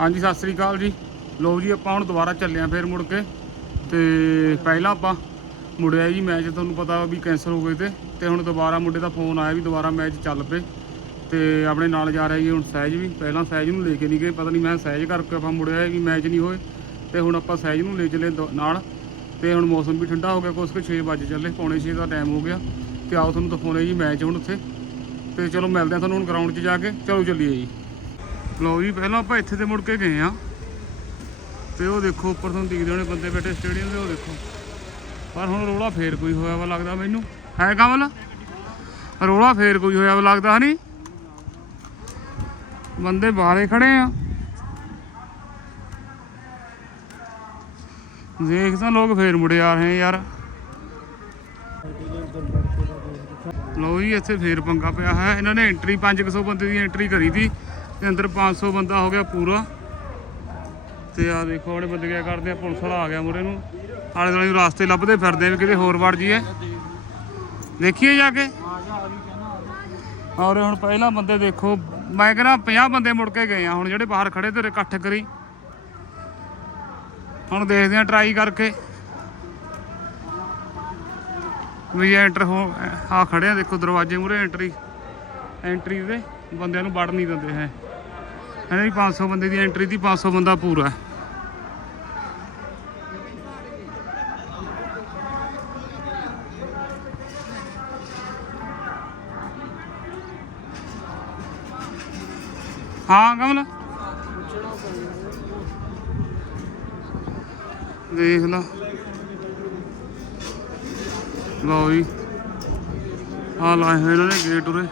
ਹਾਂਜੀ, ਸਤਿ ਸ੍ਰੀ ਅਕਾਲ ਜੀ। ਲੋ ਜੀ, ਆਪਾਂ ਹੁਣ ਦੁਬਾਰਾ ਚੱਲੇ ਆਂ ਫੇਰ ਮੁੜ ਕੇ। ਤੇ ਪਹਿਲਾਂ ਆਪਾਂ ਮੁੜਿਆ ਜੀ ਮੈਚ, ਤੁਹਾਨੂੰ ਪਤਾ ਵੀ ਕੈਂਸਲ ਹੋ ਗਏ ਤੇ। ਤੇ ਹੁਣ ਦੁਬਾਰਾ ਮੁੰਡੇ ਦਾ ਫੋਨ ਆਇਆ ਵੀ ਦੁਬਾਰਾ ਮੈਚ ਚੱਲ ਪਏ। ਤੇ ਆਪਣੇ ਨਾਲ ਜਾ ਰਿਹਾ ਜੀ ਹੁਣ ਸਹਿਜ ਵੀ। ਪਹਿਲਾਂ ਸਹਿਜ ਨੂੰ ਲੈ ਕੇ ਨਹੀਂ ਗਏ, ਪਤਾ ਨਹੀਂ ਮੈਂ ਸਹਿਜ ਕਰਕੇ ਆਪਾਂ ਮੁੜਿਆ ਵੀ ਮੈਚ ਨਹੀਂ ਹੋਏ। ਤੇ ਹੁਣ ਆਪਾਂ ਸਹਿਜ ਨੂੰ ਲੈ ਚੱਲੇ ਦ- ਨਾਲ। ਤੇ ਹੁਣ ਮੌਸਮ ਵੀ ਠੰਡਾ ਹੋ ਗਿਆ, ਕੁਛ ਕੁ 6 ਵਜੇ ਚੱਲੇ, ਪੌਣੇ 6 ਦਾ ਟਾਈਮ ਹੋ ਗਿਆ। ਤੇ ਆਓ ਤੁਹਾਨੂੰ ਦਿਖਾਉਣੇ ਜੀ ਮੈਚ ਹੁਣ ਉੱਥੇ। ਤੇ ਚਲੋ ਮਿਲਦੇ ਆ ਤੁਹਾਨੂੰ ਹੁਣ ਗਰਾਊਂਡ 'ਚ ਜਾ ਕੇ। ਚਲੋ ਚੱਲੀਏ ਜੀ। ਲਓ ਜੀ, ਪਹਿਲਾਂ ਆਪਾਂ ਇੱਥੇ ਤੇ ਮੁੜ ਕੇ ਗਏ ਆ ਤੇ ਉਹ ਦੇਖੋ, ਉੱਪਰ ਤੁਹਾਨੂੰ ਦਿਖਦੇ ਹੋਣੇ ਬੰਦੇ ਬੈਠੇ ਸਟੇਡੀਅਮ ਦੇ, ਉਹ ਦੇਖੋ। ਪਰ ਹੁਣ ਰੋਲਾ ਫੇਰ ਕੋਈ ਹੋਇਆ ਵਾ ਲੱਗਦਾ ਮੈਨੂੰ। ਹੈ ਕਮਲ? ਰੋਲਾ ਫੇਰ ਕੋਈ ਹੋਇਆ ਵਾ ਲੱਗਦਾ, ਹਨੀ? ਬੰਦੇ ਬਾਹਰੇ ਖੜੇ ਆ। ਦੇਖ ਤਾਂ ਲੋਕ ਫੇਰ ਮੁੜੇ ਆ ਰਹੇ ਯਾਰ। ਲਓ ਜੀ, ਇੱਥੇ ਫੇਰ ਪੰਗਾ ਪਿਆ ਹੈ। ਇਹਨਾਂ ਨੇ ਐਂਟਰੀ 500 ਬੰਦੇ ਦੀ ਐਂਟਰੀ ਕਰੀ ਸੀ। ਤੇ ਅੰਦਰ 500 ਬੰਦਾ ਹੋ ਗਿਆ ਪੂਰਾ। ਤੇ ਆ ਦੇਖੋ ਉਹਨੇ ਬੰਦੇ ਕਿਆ ਕਰਦੇ ਆ, ਪੁਲਿਸ ਵਾਲਾ ਆ ਗਿਆ ਮੁਰੇ ਨੂੰ। ਆਲੇ ਦੁਆਲੇ ਨੂੰ ਰਾਸਤੇ ਲੱਭਦੇ ਫਿਰਦੇ ਵੀ ਕਿਤੇ ਹੋਰ ਵੜ ਜੀਏ ਦੇਖੀਏ ਜਾ ਕੇ। ਔਰ ਹੁਣ ਪਹਿਲਾਂ ਬੰਦੇ ਦੇਖੋ, ਮੈਂ ਕਹਿੰਦਾ 50 ਬੰਦੇ ਮੁੜ ਕੇ ਗਏ ਆ, ਹੁਣ ਜਿਹੜੇ ਬਾਹਰ ਖੜੇ ਤੇ ਇਕੱਠ ਕਰੀ। ਹੁਣ ਦੇਖਦੇ ਆ ਟਰਾਈ ਕਰਕੇ। ਵੀ ਐਂਟਰ ਹੋ ਆ ਖੜੇ ਆ, ਦੇਖੋ ਦਰਵਾਜ਼ੇ ਮੂਰੇ ਐਂਟਰੀ ਐਂਟਰੀ ਦੇ, ਬੰਦਿਆਂ ਨੂੰ ਵੜ ਨਹੀਂ ਦਿੰਦੇ ਹੈ ਇਹਨਾਂ ਦੀ 500 ਬੰਦੇ ਦੀ ਐਂਟਰੀ ਦੀ 500 ਬੰਦਾ ਪੂਰਾ। ਹਾਂ, ਕਮਲ। ਦੇਖ ਲਾ। ਲਓ ਜੀ। ਆ ਲਾਏ ਹੋਏ ਇਹਨਾਂ ਦੇ ਗੇਟ ਉਰੇ।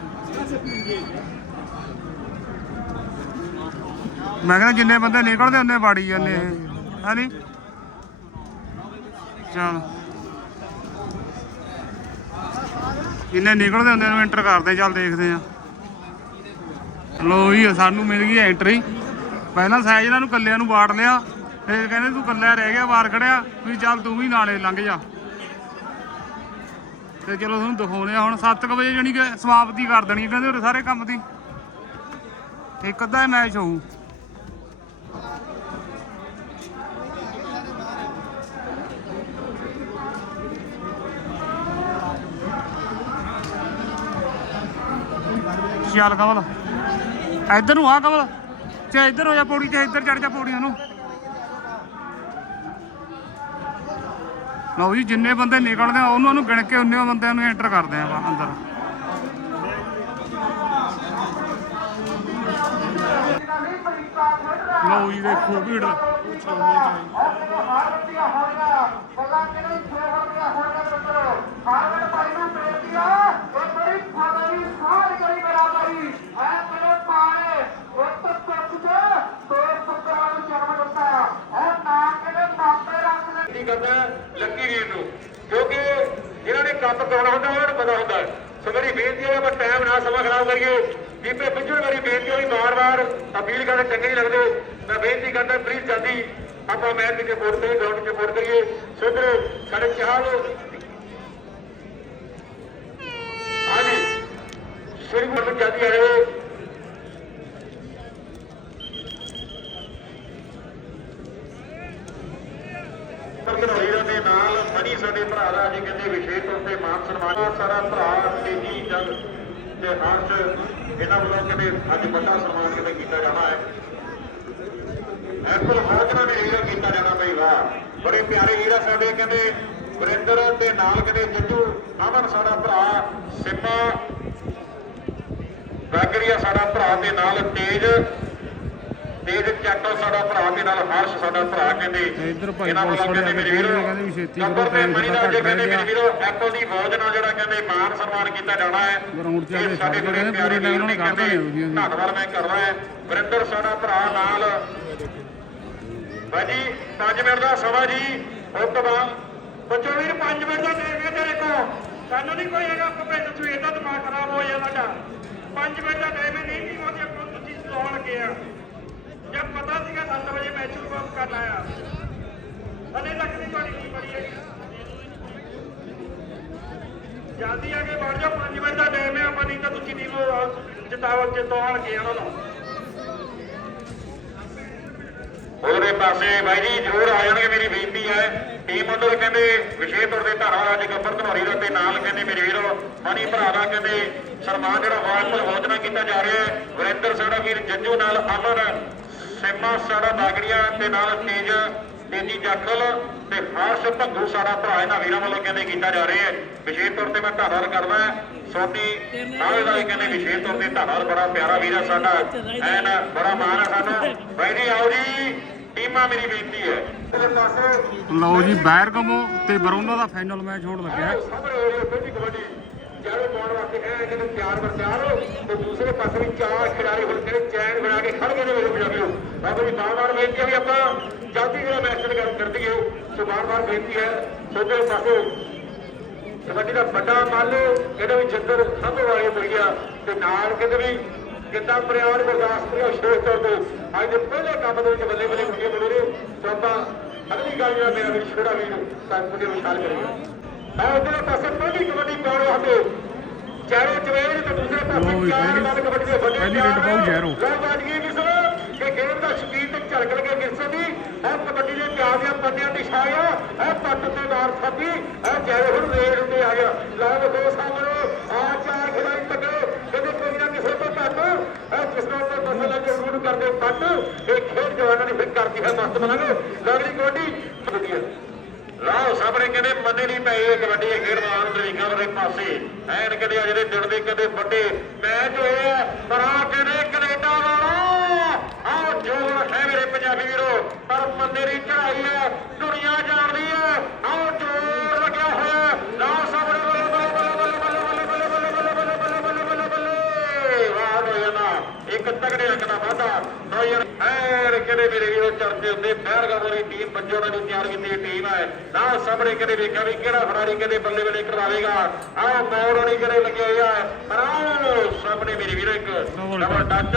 ਮੈਂ ਕਹਿੰਦਾ ਜਿੰਨੇ ਬੰਦੇ ਨਿਕਲਦੇ ਉਹਨੇ ਵਾੜੀ ਜਾਂਦੇ ਇਹ ਹੈ ਨੀ ਚਲ। ਜਿੰਨੇ ਨਿਕਲਦੇ ਹੁੰਦੇ ਨੂੰ ਐਂਟਰ ਕਰਦੇ, ਚੱਲ ਦੇਖਦੇ ਆ। ਲੋ ਜੀ, ਸਾਨੂੰ ਮਿਲ ਗਈ ਐਂਟਰੀ ਪਹਿਲਾਂ ਸਾਇਜ ਇਹਨਾਂ ਨੂੰ ਕੱਲਿਆਂ ਨੂੰ ਬਾੜ ਲਿਆ। ਫਿਰ ਕਹਿੰਦੇ ਤੂੰ ਕੱਲਿਆ ਰਹਿ ਗਿਆ ਬਾਹਰ ਖੜਿਆ। ਵੀ ਚੱਲ ਤੂੰ ਵੀ ਨਾਲੇ ਲੰਘ ਜਾ। ਤੇ ਚਲੋ ਤੁਹਾਨੂੰ ਦਿਖਾਉਣੇ ਆ ਹੁਣ 7 ਵਜੇ ਜਾਨੀ ਕਿ ਸਮਾਪਤੀ ਕਰ ਦੇਣੀ ਕਹਿੰਦੇ ਉਰੇ ਸਾਰੇ ਕੰਮ ਦੀ। ਇੱਕ ਅੱਧਾ ਮੈਚ ਹੋਊ। ਚੱਲ ਕਮਲ ਇੱਧਰ ਨੂੰ ਆ ਕਮਲ ਤੇ ਇੱਧਰ ਹੋ ਜਾ ਪੌੜੀ ਤੇ ਇੱਧਰ ਚੜ ਜਾ ਪੌੜੀਆਂ ਨੂੰ ਲਓ ਜੀ ਜਿੰਨੇ ਬੰਦੇ ਨਿਕਲਦੇ ਆ ਉਹਨਾਂ ਨੂੰ ਗਿਣ ਕੇ ਉਹਨੇ ਬੰਦਿਆਂ ਨੂੰ ਐਂਟਰ ਕਰਦੇ ਆ ਆਪਾਂ ਅੰਦਰ ਲਓ ਜੀ ਦੇਖੋ ਭੀੜ ਕੀ ਕਰਦਾ ਲੱਕੀ ਵੀਰ ਨੂੰ, ਕਿਉਂਕਿ ਜਿਨ੍ਹਾਂ ਨੇ ਕੰਮ ਕਰਾਉਣਾ ਹੁੰਦਾ ਉਹਨਾਂ ਨੂੰ ਪਤਾ ਹੁੰਦਾ ਸੋ ਮੇਰੀ ਬੇਨਤੀ ਹੈ, ਆਪਾਂ ਟਾਈਮ ਨਾ ਸਮਾਂ ਖਰਾਬ ਕਰੀਏ। ਦੀਪੇ ਪਿੱਛੋਂ ਮੇਰੀ ਬੇਨਤੀ ਹੋਈ ਵਾਰ-ਵਾਰ ਅਪੀਲ ਕਰਦੇ ਚੰਗੇ ਨਹੀਂ ਲੱਗਦੇ। ਮੈਂ ਬੇਨਤੀ ਕਰਦਾ ਪਲੀਜ਼ ਜਲਦੀ ਆਪਾਂ ਮੈਚ ਦੀ ਰਿਪੋਰਟ ਕਰੀਏ ਗਰਾਊਂਡ 'ਚ ਰਿਪੋਰਟ ਕਰੀਏ। ਸੋ ਸਾਡੇ ਚਾਹਲ ਹਾਂਜੀ। ਸ਼੍ਰੀ ਗੁਰੂ ਜਲਦੀ ਆ ਰਹੇ ਧਨੋਈਰਾ ਦੇ ਨਾਲ ਫੜੀ ਸਾਡੇ ਭਰਾ ਦਾ ਅੱਜ ਕਹਿੰਦੇ ਵਿਸ਼ੇਸ਼ ਤੌਰ ਸਾਰਾ ਭਰਾ ਤੇਜੀ ਜਗ ਤੇ ਹਰਸ਼ ਇਹਨਾਂ ਵੱਲੋਂ ਕਹਿੰਦੇ ਅੱਜ ਵੱਡਾ ਸਨਮਾਨ ਕਹਿੰਦੇ ਕੀਤਾ ਜਾਣਾ ਹੈ। ਐਪਲ ਹੌਜਨਾ ਨੇ ਹੀਰਾ ਕੀਤਾ ਜਾਣਾ ਬਈ ਵਾਹ, ਬੜੇ ਪਿਆਰੇ ਹੀਰਾ ਸਾਡੇ ਕਹਿੰਦੇ, ਵਰਿੰਦਰ ਤੇ ਨਾਲ ਕਹਿੰਦੇ ਜੱਜੂ ਅਮਨ ਸਾਡਾ ਭਰਾ ਸਿੰਮਾ ਵੈਗਰੀਆ ਸਾਡਾ ਭਰਾ ਦੇ ਨਾਲ ਤੇਜ ਤੇਜ ਚੱਕੋ ਸਾਡਾ ਭਰਾ ਦੇ ਨਾਲ ਹਰਸ਼ ਸਾਡਾ ਭਰਾ ਕਹਿੰਦੇ। ਇੱਧਰ ਭਾਈ ਇਹਨਾਂ ਪੁਲਿਸ ਵੱਲੋਂ ਵਾਲੇ ਕਹਿੰਦੇ ਆ ਮੇਰੇ ਕੇ ਵੀਰੋ ਕਹਿੰਦੇ ਵੀ ਛੇਤੀ ਕਰੋ, ਨੰਬਰ ਤੇ time ਮਣੀ ਥੋੜ੍ਹਾ ਦਾ ਜੇ ਘੱਟ ਰਹਿ ਕਹਿੰਦੇ ਮੇਰੇ ਗਿਆ। ਵੀਰੋ ਐਪਲ ਦੀ ਫੌਜ ਨਾਲ ਜਿਹੜਾ ਕਹਿੰਦੇ ਮਾਨ ਸਨਮਾਨ ਕੀਤਾ ਜਾਣਾ ਹੈ। Ground 'ਚ ਇਹ ਆਲੇ ਸਾਡੇ ਸਾਰੇ ਬੜੇ ਕਹਿੰਦੇ ਪਿਆਰੇ ਪੂਰੇ ਵੀਰ level ਨੇ ਨਾਲ ਕਹਿੰਦੇ ਕਰਦੇ ਨੇ ਜੀ। ਧੰਨਵਾਦ ਮੈਂ ਕਰਦਾ ਹਾਂ। ਵਰਿੰਦਰ ਸਾਡਾ ਭਰਾ ਨਾਲ। ਭਾਜੀ 5 ਮਿੰਟ ਦਾ ਸਮਾਂ ਜੀ ਉਸ ਤੋਂ ਬਾਅਦ ਬੱਚੋ ਵੀਰ 5 ਮਿੰਟ ਦਾ ਤੇਰੇ ਕੋਲ। ਸਾਨੂੰ ਨਹੀਂ ਕੋਈ ਹੈਗਾ ਦਾ ਦਿਮਾਗ ਖਰਾਬ ਹੋ ਜਾਂਦਾ ਸਾਡਾ। 5 ਮਿੰਟ ਦਾ ਟਾਈਮ ਨਹੀਂ ਨਹੀਂ ਉਹਦੇ ਕੋਲ ਤੁਸੀਂ ਸਲਾਉਣ ਲੱਗੇ ਆ। ਜਦ ਪਤਾ ਸੀਗਾ 7 ਵਜੇ ਮੈਚ ਸ਼ੁਰੂ ਕਰਨਾ ਆ ਹਲੇ ਤੱਕ ਨਹੀਂ ਤੁਹਾਡੀ ਕੀ ਬੜੀ ਹੈ। ਜਲਦੀ ਆ ਕੇ ਬਣ ਜਾਓ 5 ਮਿੰਟ ਦਾ ਟਾਈਮ ਹੈ, ਆਪਾਂ ਨਹੀਂ ਤਾਂ ਦੂਜੀ ਟੀਮ ਨੂੰ ਜਿਤਾਵਲ ਜਿਤਾਉਣ ਲੱਗੇ ਉਹਨਾਂ ਨੂੰ। ਪਾਸੇ ਬਾਈ ਜੀ ਜ਼ਰੂਰ ਆ ਜਾਣਗੇ, ਮੇਰੀ ਬੇਨਤੀ ਹੈ। ਟੀਮ ਵੱਲੋਂ ਕਹਿੰਦੇ ਵਿਸ਼ੇਸ਼ ਤੌਰ ਤੇ ਧਾਰਾ ਅੱਜ ਗੱਬਰ ਧਨੌਰੀ ਦਾ ਤੇ ਨਾਲ ਕਹਿੰਦੇ ਮੇਰੇ ਵੀਰੋ, ਮਨੀ ਭਰਾ ਦਾ ਕਹਿੰਦੇ ਸਨਮਾਨ ਜਿਹੜਾ ਵਾਜਪੁਰ ਹੋਜਨਾ ਕੀਤਾ ਜਾ ਰਿਹਾ ਹੈ। ਵਰਿੰਦਰ ਸਾਡਾ ਵੀਰ ਜੱਜੂ ਨਾਲ ਅਮਰ ਸੇਮਾ ਸਾਡਾ ਬਾਗੜੀਆ ਤੇ ਨਾਲ ਤੇਜ ਤੇਜੀ ਜਾਖਲ ਤੇ ਹਰਸ਼ ਭੰਗੂ ਸਾਡਾ ਭਰਾ ਇਹਨਾਂ ਵੀਰਾਂ ਵੱਲੋਂ ਕਹਿੰਦੇ ਕੀਤਾ ਜਾ ਰਿਹਾ ਹੈ। ਵਿਸ਼ੇਸ਼ ਤੌਰ ਤੇ ਮੈਂ ਧੰਨਵਾਦ ਕਰਦਾ ਸੋਨੀ ਨਾਲ ਦਾ ਕਹਿੰਦੇ ਵਿਸ਼ੇਸ਼ ਤੌਰ ਤੇ ਧੰਨਵਾਦ ਬੜਾ ਪਿਆਰਾ ਵੀਰ ਹੈ ਸਾਡਾ। ਐਨ ਬੜਾ ਮਾਣ ਹੈ ਸਾਨੂੰ ਬਾਈ ਜੀ ਆਓ ਜੀ। ਟੀਮਾਂ ਮੇਰੀ ਬੇਨਤੀ ਹੈ। ਲਓ ਜੀ ਬੈਰਗਮੋ ਤੇ ਬਰੋਨਾ ਦਾ ਫਾਈਨਲ ਮੈਚ ਹੋਣ ਲੱਗਿਆ। ਹੈ। ਸਾਹਮਣੇ ਹੋ ਰਹੀ ਹੈ ਪਹਿਲੀ ਕਬੱਡੀ। ਚਾਰੇ ਪਾਉਣ ਵਾਸਤੇ ਹੈ ਜਿਹਨੂੰ ਚਾਰ ਵਰ ਚਾਰ ਤੇ ਦੂਸਰੇ ਪਾਸੇ ਵੀ ਚਾਰ ਖਿਡਾਰੀ ਹੁਣ ਕਿਹੜੇ ਚੈਨ ਬਣਾ ਕੇ ਖੜ ਗਏ ਨੇ ਮੇਰੇ ਜੀ ਬਾਰ-ਬਾਰ ਬੇਨਤੀ ਹੈ ਵੀ ਆਪਾਂ ਜਲਦੀ ਜਿਹੜਾ ਮੈਚ ਦੀ ਗੱਲ ਕਰ ਦਈਏ ਸੋ ਬਾਰ-ਬਾਰ ਬੇਨਤੀ ਹੈ ਸੋਧੇ ਪਾਸੇ। ਕਬੱਡੀ ਦਾ ਵੱਡਾ ਮੰਨ ਲਓ ਕਹਿੰਦੇ ਵੀ ਜਿੱਧਰ ਸਭ ਵਾਲੇ ਮਿਲ ਗਿਆ ਤੇ ਨਾਲ ਕਹਿੰਦੇ ਵੀ ਕਿੱਦਾਂ ਪਰਿਆਰ ਗੁਰਦਾਸਪੁਰ ਵਿਸ਼ੇਸ਼ ਤੌਰ ਤੇ ਅੱਜ ਦੇ ਪਹਿਲੇ ਕੰਮ ਦੇ ਵਿੱਚ ਬੱਲੇ ਬੱਲੇ ਮੁੰਡੇ ਨੇ ਸੋ ਆਪਾਂ ਅਗਲੀ ਗੱਲ ਜਿਹੜਾ ਮੇਰਾ ਵੀਰ ਛੋੜਾ ਵੀਰ ਸੰਪੂਰਨ ਵਿਸ਼ਾਲ ਕਰੇਗਾ। ਮੈਂ ਉਧਰਲੇ ਪਾਸੇ ਪਹਿਲੀ ਕਬੱਡੀ ਪਾਉਣ ਵਾਸਤੇ ਚਾਰੋਂ ਚਵੇੜ ਤੇ ਦੂਸਰੇ ਪਾਸੇ ਵੀ ਚਾਰ ਨਾਲ ਕਬੱਡੀ ਦੇ ਬੱਲੇ ਪਹਿਲੀ ਰੇਡ ਪਾਉ ਜ਼ੈਰੋ। ਕਿਸ ਕਿ ਗੇਮ ਦਾ ਸ਼ਕੀਨ ਤੇ ਝਲਕ ਲਗੇ ਗਿਰਸੇ ਦੀ। ਇਹ ਕਬੱਡੀ ਦੇ ਕਾਮਯਾਬ ਪੰਨਿਆਂ ਦੀ ਛਾਇਆ ਇਹ ਪੱਟ ਤੇ ਮਾਰ ਖਾਦੀ ਇਹ ਜੈ ਹੁਣ ਰੇਡ ਉੱਤੇ ਆ ਗਿਆ। ਲਓ ਦੋ ਸਾਹਮਣੇ ਆ ਚਾਰ ਖਿਡਾਰੀ ਤੱਕੇ ਕਹਿੰਦੇ ਕੋਈ ਨਾ ਕਿਸੇ ਤੋਂ ਘੱਟ ਇਹ ਜਿਸ ਨਾਲ ਤੇ ਫਸਲ ਲੱਗੇ ਉਹਨੂੰ ਕਰਦੇ ਪੱਟ। ਇਹ ਖੇਡ ਜਵਾਨਾਂ ਨੇ ਫਿਰ ਕਰਦੀ ਹੈ ਮਸਤ ਬਣਾਂਗੇ ਲਗੜੀ ਗੋਡੀ। ਵਧੀਆ। ਸਾਹਮਣੇ ਕਹਿੰਦੇ ਮੰਨੇ ਨਹੀਂ ਪਏ ਇਹ ਕਬੱਡੀ ਦੇ ਖੇਡ ਮੈਦਾਨ ਅਮਰੀਕਾ ਵਾਲੇ ਪਾਸੇ। ਐਨ ਕਹਿੰਦੇ ਆ ਜਿਹੜੇ ਦਿਨ ਦੇ ਕਦੇ ਵੱਡੇ ਮੈਚ ਹੋਏ ਪਰ ਆ ਕਹਿੰਦੇ ਕੈਨੇਡਾ ਵਾਲਾ ਆਹ ਜੋਰ ਹੈ ਮੇਰੇ ਵੀਰੋ ਪਰ ਮੰਨੇ ਦੀ ਚੜਾਈ ਹੈ ਦੁਨੀਆ ਜਾਣਦੀ ਹੈ ਆਹ ਜੋਰ ਲੱਗਿਆ ਹੋਇਆ ਲਾਓ ਸਾਹਮਣੇ ਬੱਲੇ ਬੱਲੇ ਬੱਲੇ ਬੱਲੇ ਬੱਲੇ ਬੱਲੇ ਬੱਲੇ ਬੱਲੇ ਬੱਲੇ ਬੱਲੇ ਬੱਲੇ ਬੱਲੇ ਬੱਲੇ ਵਾਹ ਜਾਣਾ ਇੱਕ ਤਗੜੇ ਅੰਕ ਦਾ ਵਾਧਾ ਨੌ ਯਾਰ ਐਰ ਕਿਹੜੇ ਮੇਰੇ ਵੀਰੋ ਚਰਚੇ ਹੁੰਦੇ ਬਹਿਰਗਾ ਵਾਲੀ ਟੀਮ ਬੱਜੋ ਨਾਲ ਵੀ ਤਿਆਰ ਕੀਤੀ ਟੀਮ ਹੈ ਨਾ ਸਾਹਮਣੇ ਕਿਹੜੇ ਵੇਖਿਆ ਵੀ ਕਿਹੜਾ ਖਿਡਾਰੀ ਕਿਹਦੇ ਬੱਲੇ ਬੱਲੇ ਕਰਵਾਵੇਗਾ ਆਹ ਮੌੜ ਵਾਲੀ ਕਿਹੜੇ ਲੱਗੇ ਹੋਏ ਆ ਪਰ ਆਹ ਸਾਹਮਣੇ ਮੇਰੇ ਵੀਰੋ ਇੱਕ ਡਬਲ ਟੱਚ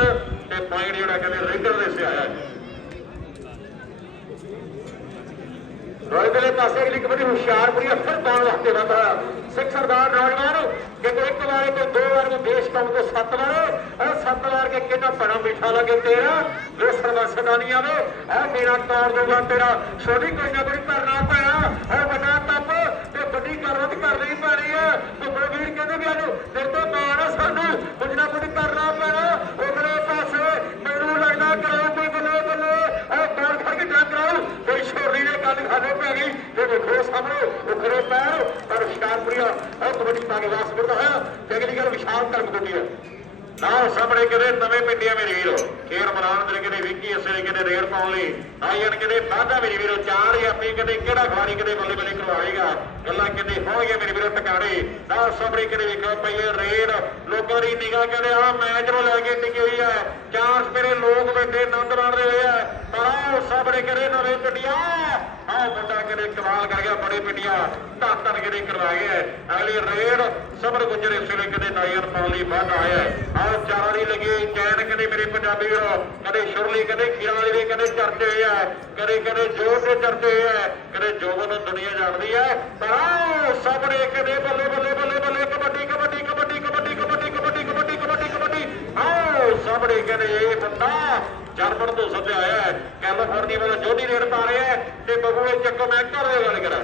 ਤੇ ਪੁਆਇੰਟ ਜਿਹੜਾ ਕਹਿੰਦੇ ਰੇਡਰ ਦੇ ਸੇ ਆਇਆ ਜੀ ਰੋਇਦਲੇ ਪਾਸੇ ਅਗਲੀ ਕਬੱਡੀ ਹੁਸ਼ਿਆਰਪੁਰੀ ਫਿਰ ਪਾਉਣ ਵਾਸਤੇ ਵਾਧਾ ਸਿੱਖ ਸਰਦਾਰ ਨੌਜਵਾਨ ਕਿ ਇੱਕ ਵਾਰ ਕੋਈ ਦੋ ਵਾਰ ਨੂੰ ਦੇਸ਼ ਕੰਮ ਤੋਂ ਸੱਤ ਵਾਰ। ਇਹ ਸੱਤ ਵਾਰ ਕੇ ਕਿੰਨਾ ਬੜਾ ਮਿੱਠਾ ਲੱਗੇ ਤੇਰਾ ਜੋ ਸਰਵਸਦਾ ਨਹੀਂ ਆਵੇ ਇਹ ਮੇਰਾ ਤਾਰ ਦੂਗਾ ਤੇਰਾ। ਛੋਟੀ ਕੋਈ ਨਾ ਕੋਈ ਕਰਨਾ ਪੈਣਾ ਇਹ ਵੱਡਾ ਤੱਪ ਤੇ ਵੱਡੀ ਕਰਵਤ ਕਰਨੀ ਪੈਣੀ ਹੈ। ਤੇ ਵੀਰ ਕਹਿੰਦੇ ਵੀ ਆਜੋ ਤੇਰੇ ਤੋਂ ਮਾਣ ਸਾਨੂੰ। ਕੁਝ ਨਾ ਕੁਝ ਕਰਨਾ ਪੈਣਾ। ਉਧਰੇ ਪਾਸੇ ਮੈਨੂੰ ਲੱਗਦਾ ਕਰਾਓ ਕੋਈ ਬੱਲੇ ਬੱਲੇ ਇਹ ਬਾਲ ਖੜ ਕੇ ਡਰ ਕਰਾਓ ਕੋਈ ਛੋਰੀ ਪੈ ਗਈ ਤੇ ਦੇਖੋ ਸਾਹਮਣੇ ਉਖੜੇ ਪੈਰ ਪਰ ਵਿਸ਼ਾਲਪੁਰੀਆ ਉਹ ਕਬੱਡੀ ਪਾ ਕੇ ਵਾਸ ਫਿਰਦਾ ਹੋਇਆ। ਤੇ ਅਗਲੀ ਗੱਲ ਵਿਸ਼ਾਲ ਧਰਮ ਕੁੱਟੀ ਹੈ? ਨਾ ਸਾਹਮਣੇ ਕਿਤੇ ਨਵੇਂ ਪਿੰਡੀਆਂ ਮੇਰੇ ਵੀਰੋ। ਖੇਰ ਮਰਾਨ ਦੇ ਕਿਤੇ ਵਿੱਕੀ ਅਸੇ ਕਿਤੇ ਰੇਡ ਪਾਉਣ ਲਈ ਆਈਨ ਕਿਤੇ ਵਾਧਾ ਮੇਰੇ ਵੀਰੋ, ਚਾਰ ਜਾਪੀ ਕਿਤੇ ਕਿਹੜਾ ਖਿਡਾਰੀ ਕਿਤੇ ਬੱਲੇ ਬੱਲੇ ਕਰਵਾਏਗਾ? ਗੱਲਾਂ ਕਿਤੇ ਹੋਣਗੀਆਂ ਮੇਰੇ ਵੀਰੋ ਟਿਕਾਣੇ। ਨਾ ਸਾਹਮਣੇ ਕਿਤੇ ਵੇਖੋ ਪਈਏ ਰੇਡ, ਲੋਕਾਂ ਦੀ ਨਿਗਾਹ ਕਹਿੰਦੇ ਆ ਮੈਚ ਨੂੰ ਲੈ ਕੇ ਟਿਕੀ ਹੋਈ ਹੈ। ਚਾਰ ਮੇਰੇ ਲੋਕ ਬੈਠੇ ਆਨੰਦ ਮਾਣਦੇ ਹੋਏ ਆ। ਪਰ ਸਾਹਮਣੇ ਕਰੇ ਨਵੇਂ ਪਿੰਡੀਆਂ ਆਹ ਮੁੰਡਾ ਕਿਤੇ ਕਮਾਲ ਕਰ ਗਿਆ, ਬੜੇ ਪਿੰਡੀਆਂ ਧੰਨ ਧੰਨ ਕਿਤੇ ਕਰਵਾ ਗਿਆ ਅਗਲੀ ਰੇਡ ਸਬਰ ਗੁੱਜਰ ਇਸ ਕਿਤੇ ਨਾਇਰ ਪਾਉਣ ਵੱਧ ਆਇਆ ਆਹ ਚਾਰਾਂ ਦੀ ਲੱਗੀ ਚੈਨ ਕਦੇ ਮੇਰੇ ਪੰਜਾਬੀ ਵੀਰੋ, ਕਦੇ ਸ਼ੁਰਲੀ, ਕਦੇ ਖੀਰਾ ਵਾਲੀ ਦੇ ਕਦੇ ਚਰਚੇ ਹੋਏ ਆ ਕਦੇ ਕਦੇ ਜੋਰ ਤੇ ਚਰਚੇ ਹੋਏ ਆ ਕਦੇ ਜੋਗਨ ਨੂੰ ਦੁਨੀਆ ਜਾਣਦੀ ਹੈ ਪਰ ਆਹ ਸਾਹਮਣੇ ਕਦੇ ਬੱਲੇ ਬੱਲੇ ਬੱਲੇ ਬੱਲੇ, ਕਬੱਡੀ ਕਬੱਡੀ ਕਬੱਡੀ ਕਬੱਡੀ ਕਬੱਡੀ ਕਬੱਡੀ ਕਬੱਡੀ ਕਬੱਡੀ ਕਬੱਡੀ ਆਹ ਸਾਹਮਣੇ ਕਹਿੰਦੇ ਇਹ ਬੰਦਾ ਜਰਮਨ ਤੋਂ ਸੱਦਿਆ ਆਇਆ ਹੈ। ਕੈਲੀਫੋਰਨੀਆ ਵਾਲਾ ਜੋਨੀ ਰੇਡ ਪਾ ਰਿਹਾ ਹੈ ਤੇ ਬਗੂਏ ਚੱਕੋ ਮੈਂ ਘਰ ਦੇ ਗੱਲ ਕਰਾਂ।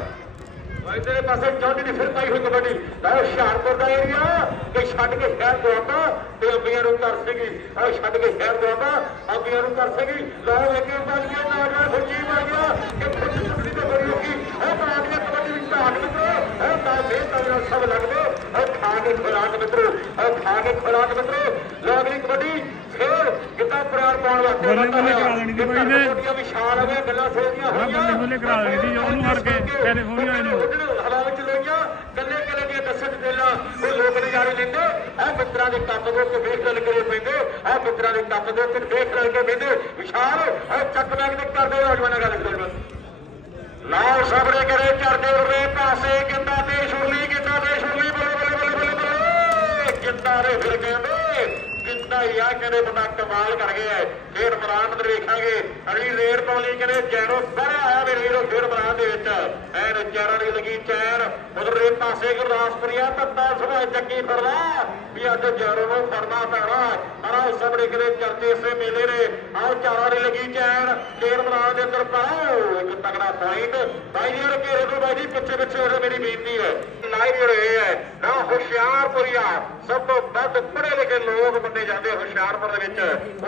ਇਧਰੇ ਪਾਸੇ ਜੋਨੀ ਦੀ ਫਿਰ ਪਾਈ ਹੋਈ ਕਬੱਡੀ। ਲਓ ਹੁਸ਼ਿਆਰਪੁਰ ਦਾ ਏਰੀਆ ਕਿ ਛੱਡ ਕੇ ਸ਼ਹਿਰ ਦੁਆਬਾ ਤੇ ਅੰਬੀਆਂ ਨੂੰ ਕਰ ਸੀਗੀ। ਉਹ ਛੱਡ ਕੇ ਸ਼ਹਿਰ ਦੁਆਬਾ ਅੰਬੀਆਂ ਨੂੰ ਕਰ ਸੀਗੀ। ਲਓ ਵੇਖੇ ਬਾਜ ਗਿਆ ਨਾਗਰਾ ਫੁੱਜੀ ਮਾਰ ਗਿਆ ਕਿ ਫੁੱਜੀ ਟੁੱਟੀ ਤੇ ਬੜੀ ਹੋਗੀ ਉਹ ਬਣਾ ਕਬੱਡੀ ਵਿੱਚ ਢਾਕ ਮਿੱਤਰੋ, ਉਹ ਤਾਂ ਮਿਹਨਤ ਨਾਲ ਸਭ ਲੱਗਦੇ। ਉਹ ਖਾ ਕੇ ਖੁਰਾਕ ਮਿੱਤਰੋ, ਉਹ ਖਾ ਕੇ ਖੁਰਾਕ ਮਿੱਤਰੋ ਲਓ ਅਗਲੀ ਕਬੱਡੀ। ਫੇਰ ਕਿੱਦਾਂ ਪ੍ਰਾਰ ਪਾਉਣ ਵਾਸਤੇ ਬੱਲੇ ਬੱਲੇ ਕਰਾ ਦੇਣੀ ਸੀ ਬਾਈ ਨੇ। ਵਿਸ਼ਾਲ ਹੋਵੇ ਗੱਲਾਂ ਸੋਚੀਆਂ ਹੋਈਆਂ ਬੱਲੇ ਬੱਲੇ ਕਰਾ ਦੇਣੀ ਸੀ, ਉਹਨੂੰ ਹਟ ਕੇ ਕੈਲੀਫੋਰਨੀਆ ਨੂੰ। ਹਵਾ ਵਿੱਚ ਲੋਈਆਂ ਕੱਲੇ ਕੱਲੇ ਦੀਆਂ ਦੱਸਣ ਦੇਲਾ ਉਹ ਲੋਕ ਨਜ਼ਾਰੇ ਲੈਂਦੇ। ਇਹ ਮਿੱਤਰਾਂ ਦੇ ਕੰਮ ਦੇ ਉੱਤੇ ਵੇਖ ਕੇ ਪੈਂਦੇ। ਇਹ ਮਿੱਤਰਾਂ ਦੇ ਕੰਮ ਦੇ ਉੱਤੇ ਵੇਖ ਕੇ ਪੈਂਦੇ। ਵਿਸ਼ਾਲ ਇਹ ਚੱਕ ਬੈਗ ਦੇ ਕਰਦੇ ਨੌਜਵਾਨਾਂ ਗੱਲ ਕਰਦੇ ਲਾਓ ਸਾਹਮਣੇ ਕਰੇ ਚਰਦੇ ਉਰਲੇ ਪਾਸੇ ਕਿੰਦਾ ਤੇ ਸ਼ੁਰਲੀ ਕਿੰਦਾ ਤੇ ਸ਼ੁਰਲੀ ਬੱਲੇ ਬੱਲੇ ਬੱਲੇ ਬੱਲੇ ਕਿੰਦਾ ਰੇ ਫਿਰ ਕਹਿੰਦੇ ਕਿੰਦਾ ਹੀ ਕਹਿੰਦੇ ਬੰਦਾ ਕਮਾਲ ਕਰ ਗਿਆ ਫੇਰ ਖੇਡ ਮੈਦਾਨ ਵੇਖਾਂਗੇ ਅਗਲੀ ਰੇਡ ਪਾਉਣੀ ਕਹਿੰਦੇ ਜੈਰੋ ਬੜਾ ਆਇਆ ਵੀ ਵੀਰੋ ਖੇਡ ਮੈਦਾਨ ਦੇ ਵਿੱਚ। ਐਨ ਚਾਰਾਂ ਦੀ ਲੱਗੀ ਚੈਨ। ਉਧਰਲੇ ਪਾਸੇ ਗੁਰਦਾਸਪੁਰੀਆ ਤੱਤਾ ਸੁਭਾ ਚੱਕੀ ਫੜਦਾ ਵੀ ਅੱਜ ਜੈਰੋ ਨੂੰ ਫੜਨਾ ਪੈਣਾ। ਆਹ ਸਾਹਮਣੇ ਕਹਿੰਦੇ ਚਰਚੇ ਇਸੇ ਮੇਲੇ ਨੇ। ਆਹ ਚਾਰਾਂ ਦੀ ਲੱਗੀ ਚੈਨ ਖੇਡ ਮੈਦਾਨ ਦੇ ਅੰਦਰ ਪਾਓ। ਇੱਕ ਤਗੜਾ ਪੁਆਇੰਟ ਬਾਈ ਜੀ ਘੇਰੇ ਤੋਂ ਬਾਈ ਜੀ, ਪਿੱਛੇ ਪਿੱਛੇ ਹੋ ਮੇਰੀ ਬੇਨਤੀ ਹੈ। ਲਾਈਵ ਜਿਹੜੇ ਇਹ ਹੈ, ਨਾ ਹੁਸ਼ਿਆਰਪੁਰੀਆ, ਸਭ ਤੋਂ ਵੱਧ ਪੜ੍ਹੇ ਲਿਖੇ ਲੋਕ ਮੰਨੇ ਜਾਂਦੇ ਹੁਸ਼ਿਆਰਪੁਰ ਦੇ ਵਿੱਚ।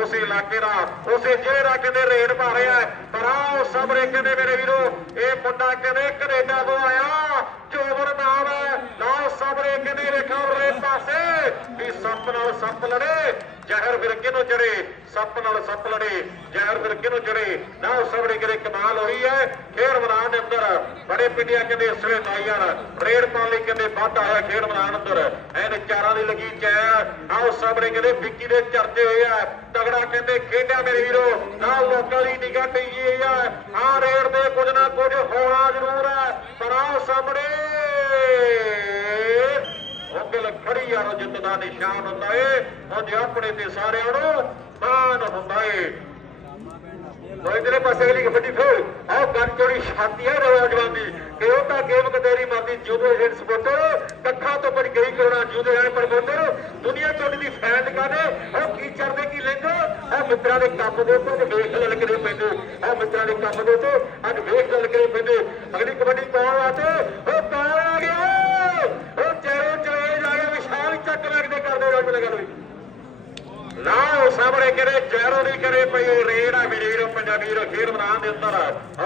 ਉਸੇ ਇਲਾਕੇ ਦਾ, ਉਸੇ ਜ਼ਿਲ੍ਹੇ ਦਾ ਕਹਿੰਦੇ ਰੇਡ ਪਾ ਰਿਹਾ ਹੈ। ਪਰ ਆਓ ਸਬਰੇ ਕਹਿੰਦੇ ਮੇਰੇ ਵੀਰੋ, ਇਹ ਮੁੰਡਾ ਕਹਿੰਦੇ ਕੈਨੇਡਾ ਤੋਂ ਆਇਆ? ਜੋਬਰ ਨਾਮ ਹੈ। ਨਾ ਸਬਰੇ ਕਹਿੰਦੇ ਰੇਖਾ ਰੇ ਪਾਸੇ ਵੀ ਸੱਪ ਨਾਲ ਸੱਪ ਲੜੇ। ਜ਼ਹਿਰ ਫਿਰ ਕਿਹਨੂੰ ਚੜੇ? ਸੱਪ ਨਾਲ ਸੱਪ ਲੜੇ। ਜ਼ਹਿਰ ਫਿਰ ਕਿਹਨੂੰ ਚੜੇ? ਨਾ ਸਬਰੇ ਕਿਹੜੇ ਕਮਾਲ ਹੋਈ ਹੈ। ਖੇਡ ਮੈਦਾਨ ਦੇ ਅੰਦਰ ਬੜੇ ਪਿੰਡਿਆ ਕਹਿੰਦੇ ਇਸਲੇ ਨਾਈਆਂ ਰੇਡ ਪਾਉਣ ਲਈ ਕਹਿੰਦੇ ਵਾਧਾ ਹੋਇਆ ਖੇਡ ਮੈਦਾਨ ਅੰਦਰ। ਐਨ ਚਾਰਾਂ ਦੀ ਲੱਗੀ ਚੈ। ਆਓ ਸਾਹਮਣੇ ਕਹਿੰਦੇ ਵਿੱਕੀ ਦੇ ਚਰਚੇ ਹੋਏ ਆ। ਤਗੜਾ ਕਹਿੰਦੇ, ਖੇਡਿਆ ਮੇਰੇ ਵੀਰੋ। ਨਾ ਲੋਕਾਂ ਦੀ ਨਿਗਾਹ ਟਈ ਹੋਈ ਆ। ਆ ਰੇਡ ਦੇ ਕੁਝ ਨਾ ਕੁਝ ਹੋਣਾ ਜ਼ਰੂਰ ਹੈ, ਪਰ ਆਓ ਸਾਹਮਣੇ ਉਹ ਗੱਲ ਯਾਰੋ ਜਿੱਤ ਦਾ ਨਿਸ਼ਾਨ ਹੁੰਦਾ ਏ। ਉਹ ਆਪਣੇ ਤੇ ਸਾਰਿਆਂ ਨੂੰ ਮਾਨ ਹੁੰਦਾ ਏ। ਇਧਰੇ ਪਾਸੇ ਅਗਲੀ ਕਬੱਡੀ ਫੇਰ। ਆਹ ਗੱਲ ਚੋਰੀ ਛਾਤੀ ਹੈ ਨੌਜਵਾਨ ਦੀ ਕਿ ਉਹ ਤਾਂ ਗੇਮ ਕਤੇਰੀ ਮਾਰਦੀ ਜੂਦੇ ਹਿੱਟ ਸਪੋਰਟਰ ਕੱਖਾਂ ਤੋਂ ਬੜੀ ਗਈ ਕਰਨਾ, ਜੂਦੇ ਹੈ ਪ੍ਰਮੋਟਰ ਦੁਨੀਆ ਟੋਡੀ ਦੀ ਫੈਨ ਕਾਨੇ ਉਹ ਕੀ ਚੜਦੇ ਕੀ ਲੈਂਦੇ ਉਹ ਮਿੱਤਰਾਂ ਦੇ ਕੱਪ ਦੇ ਉੱਤੇ ਤੇ ਵੇਖ ਲਲਕਦੇ ਪੈਂਦੇ। ਉਹ ਮਿੱਤਰਾਂ ਦੇ ਕੱਪ ਦੇ ਉੱਤੇ ਅੱਜ ਵੇਖ ਲਲਕਦੇ ਪੈਂਦੇ। ਅਗਲੀ ਕਬੱਡੀ ਪਾਉਣ ਵਾਸਤੇ ਉਹ ਕੌਣ ਆ ਗਿਆ। ਉਹ ਚਿਹਰੇ ਚਲੇ ਜਾ ਕੇ ਵਿਸ਼ਾਲ ਚੱਕ ਲੱਗਦੇ ਕਰਦੇ। ਲਾਓ ਕਰੇ ਜੈਰੋ ਦੀ ਕਰੇ ਪਈ। ਰੇਡ ਆ ਵੀਰੋ ਪੰਜਾਬੀ ਵੀਰੋ ਖੇਡ ਮੈਦਾਨ ਦੇ ਅੰਦਰ।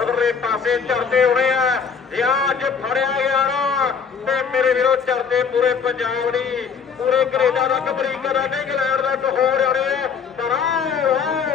ਉਧਰਲੇ ਪਾਸੇ ਚੜਦੇ ਹੋਣੇ ਆ। ਇਹ ਅੱਜ ਫੜਿਆ ਗਿਆ ਤੇ ਮੇਰੇ ਵੀਰੋ ਚੜਦੇ ਪੂਰੇ ਪੰਜਾਬ ਦੀ। ਪੂਰੇ ਕੈਨੇਡਾ ਦਾ ਅਮਰੀਕਾ ਦਾ, ਇੰਗਲੈਂਡ ਦਾ ਹੋਰ ਆਣੇ ਆ ਪਰ ਆਓ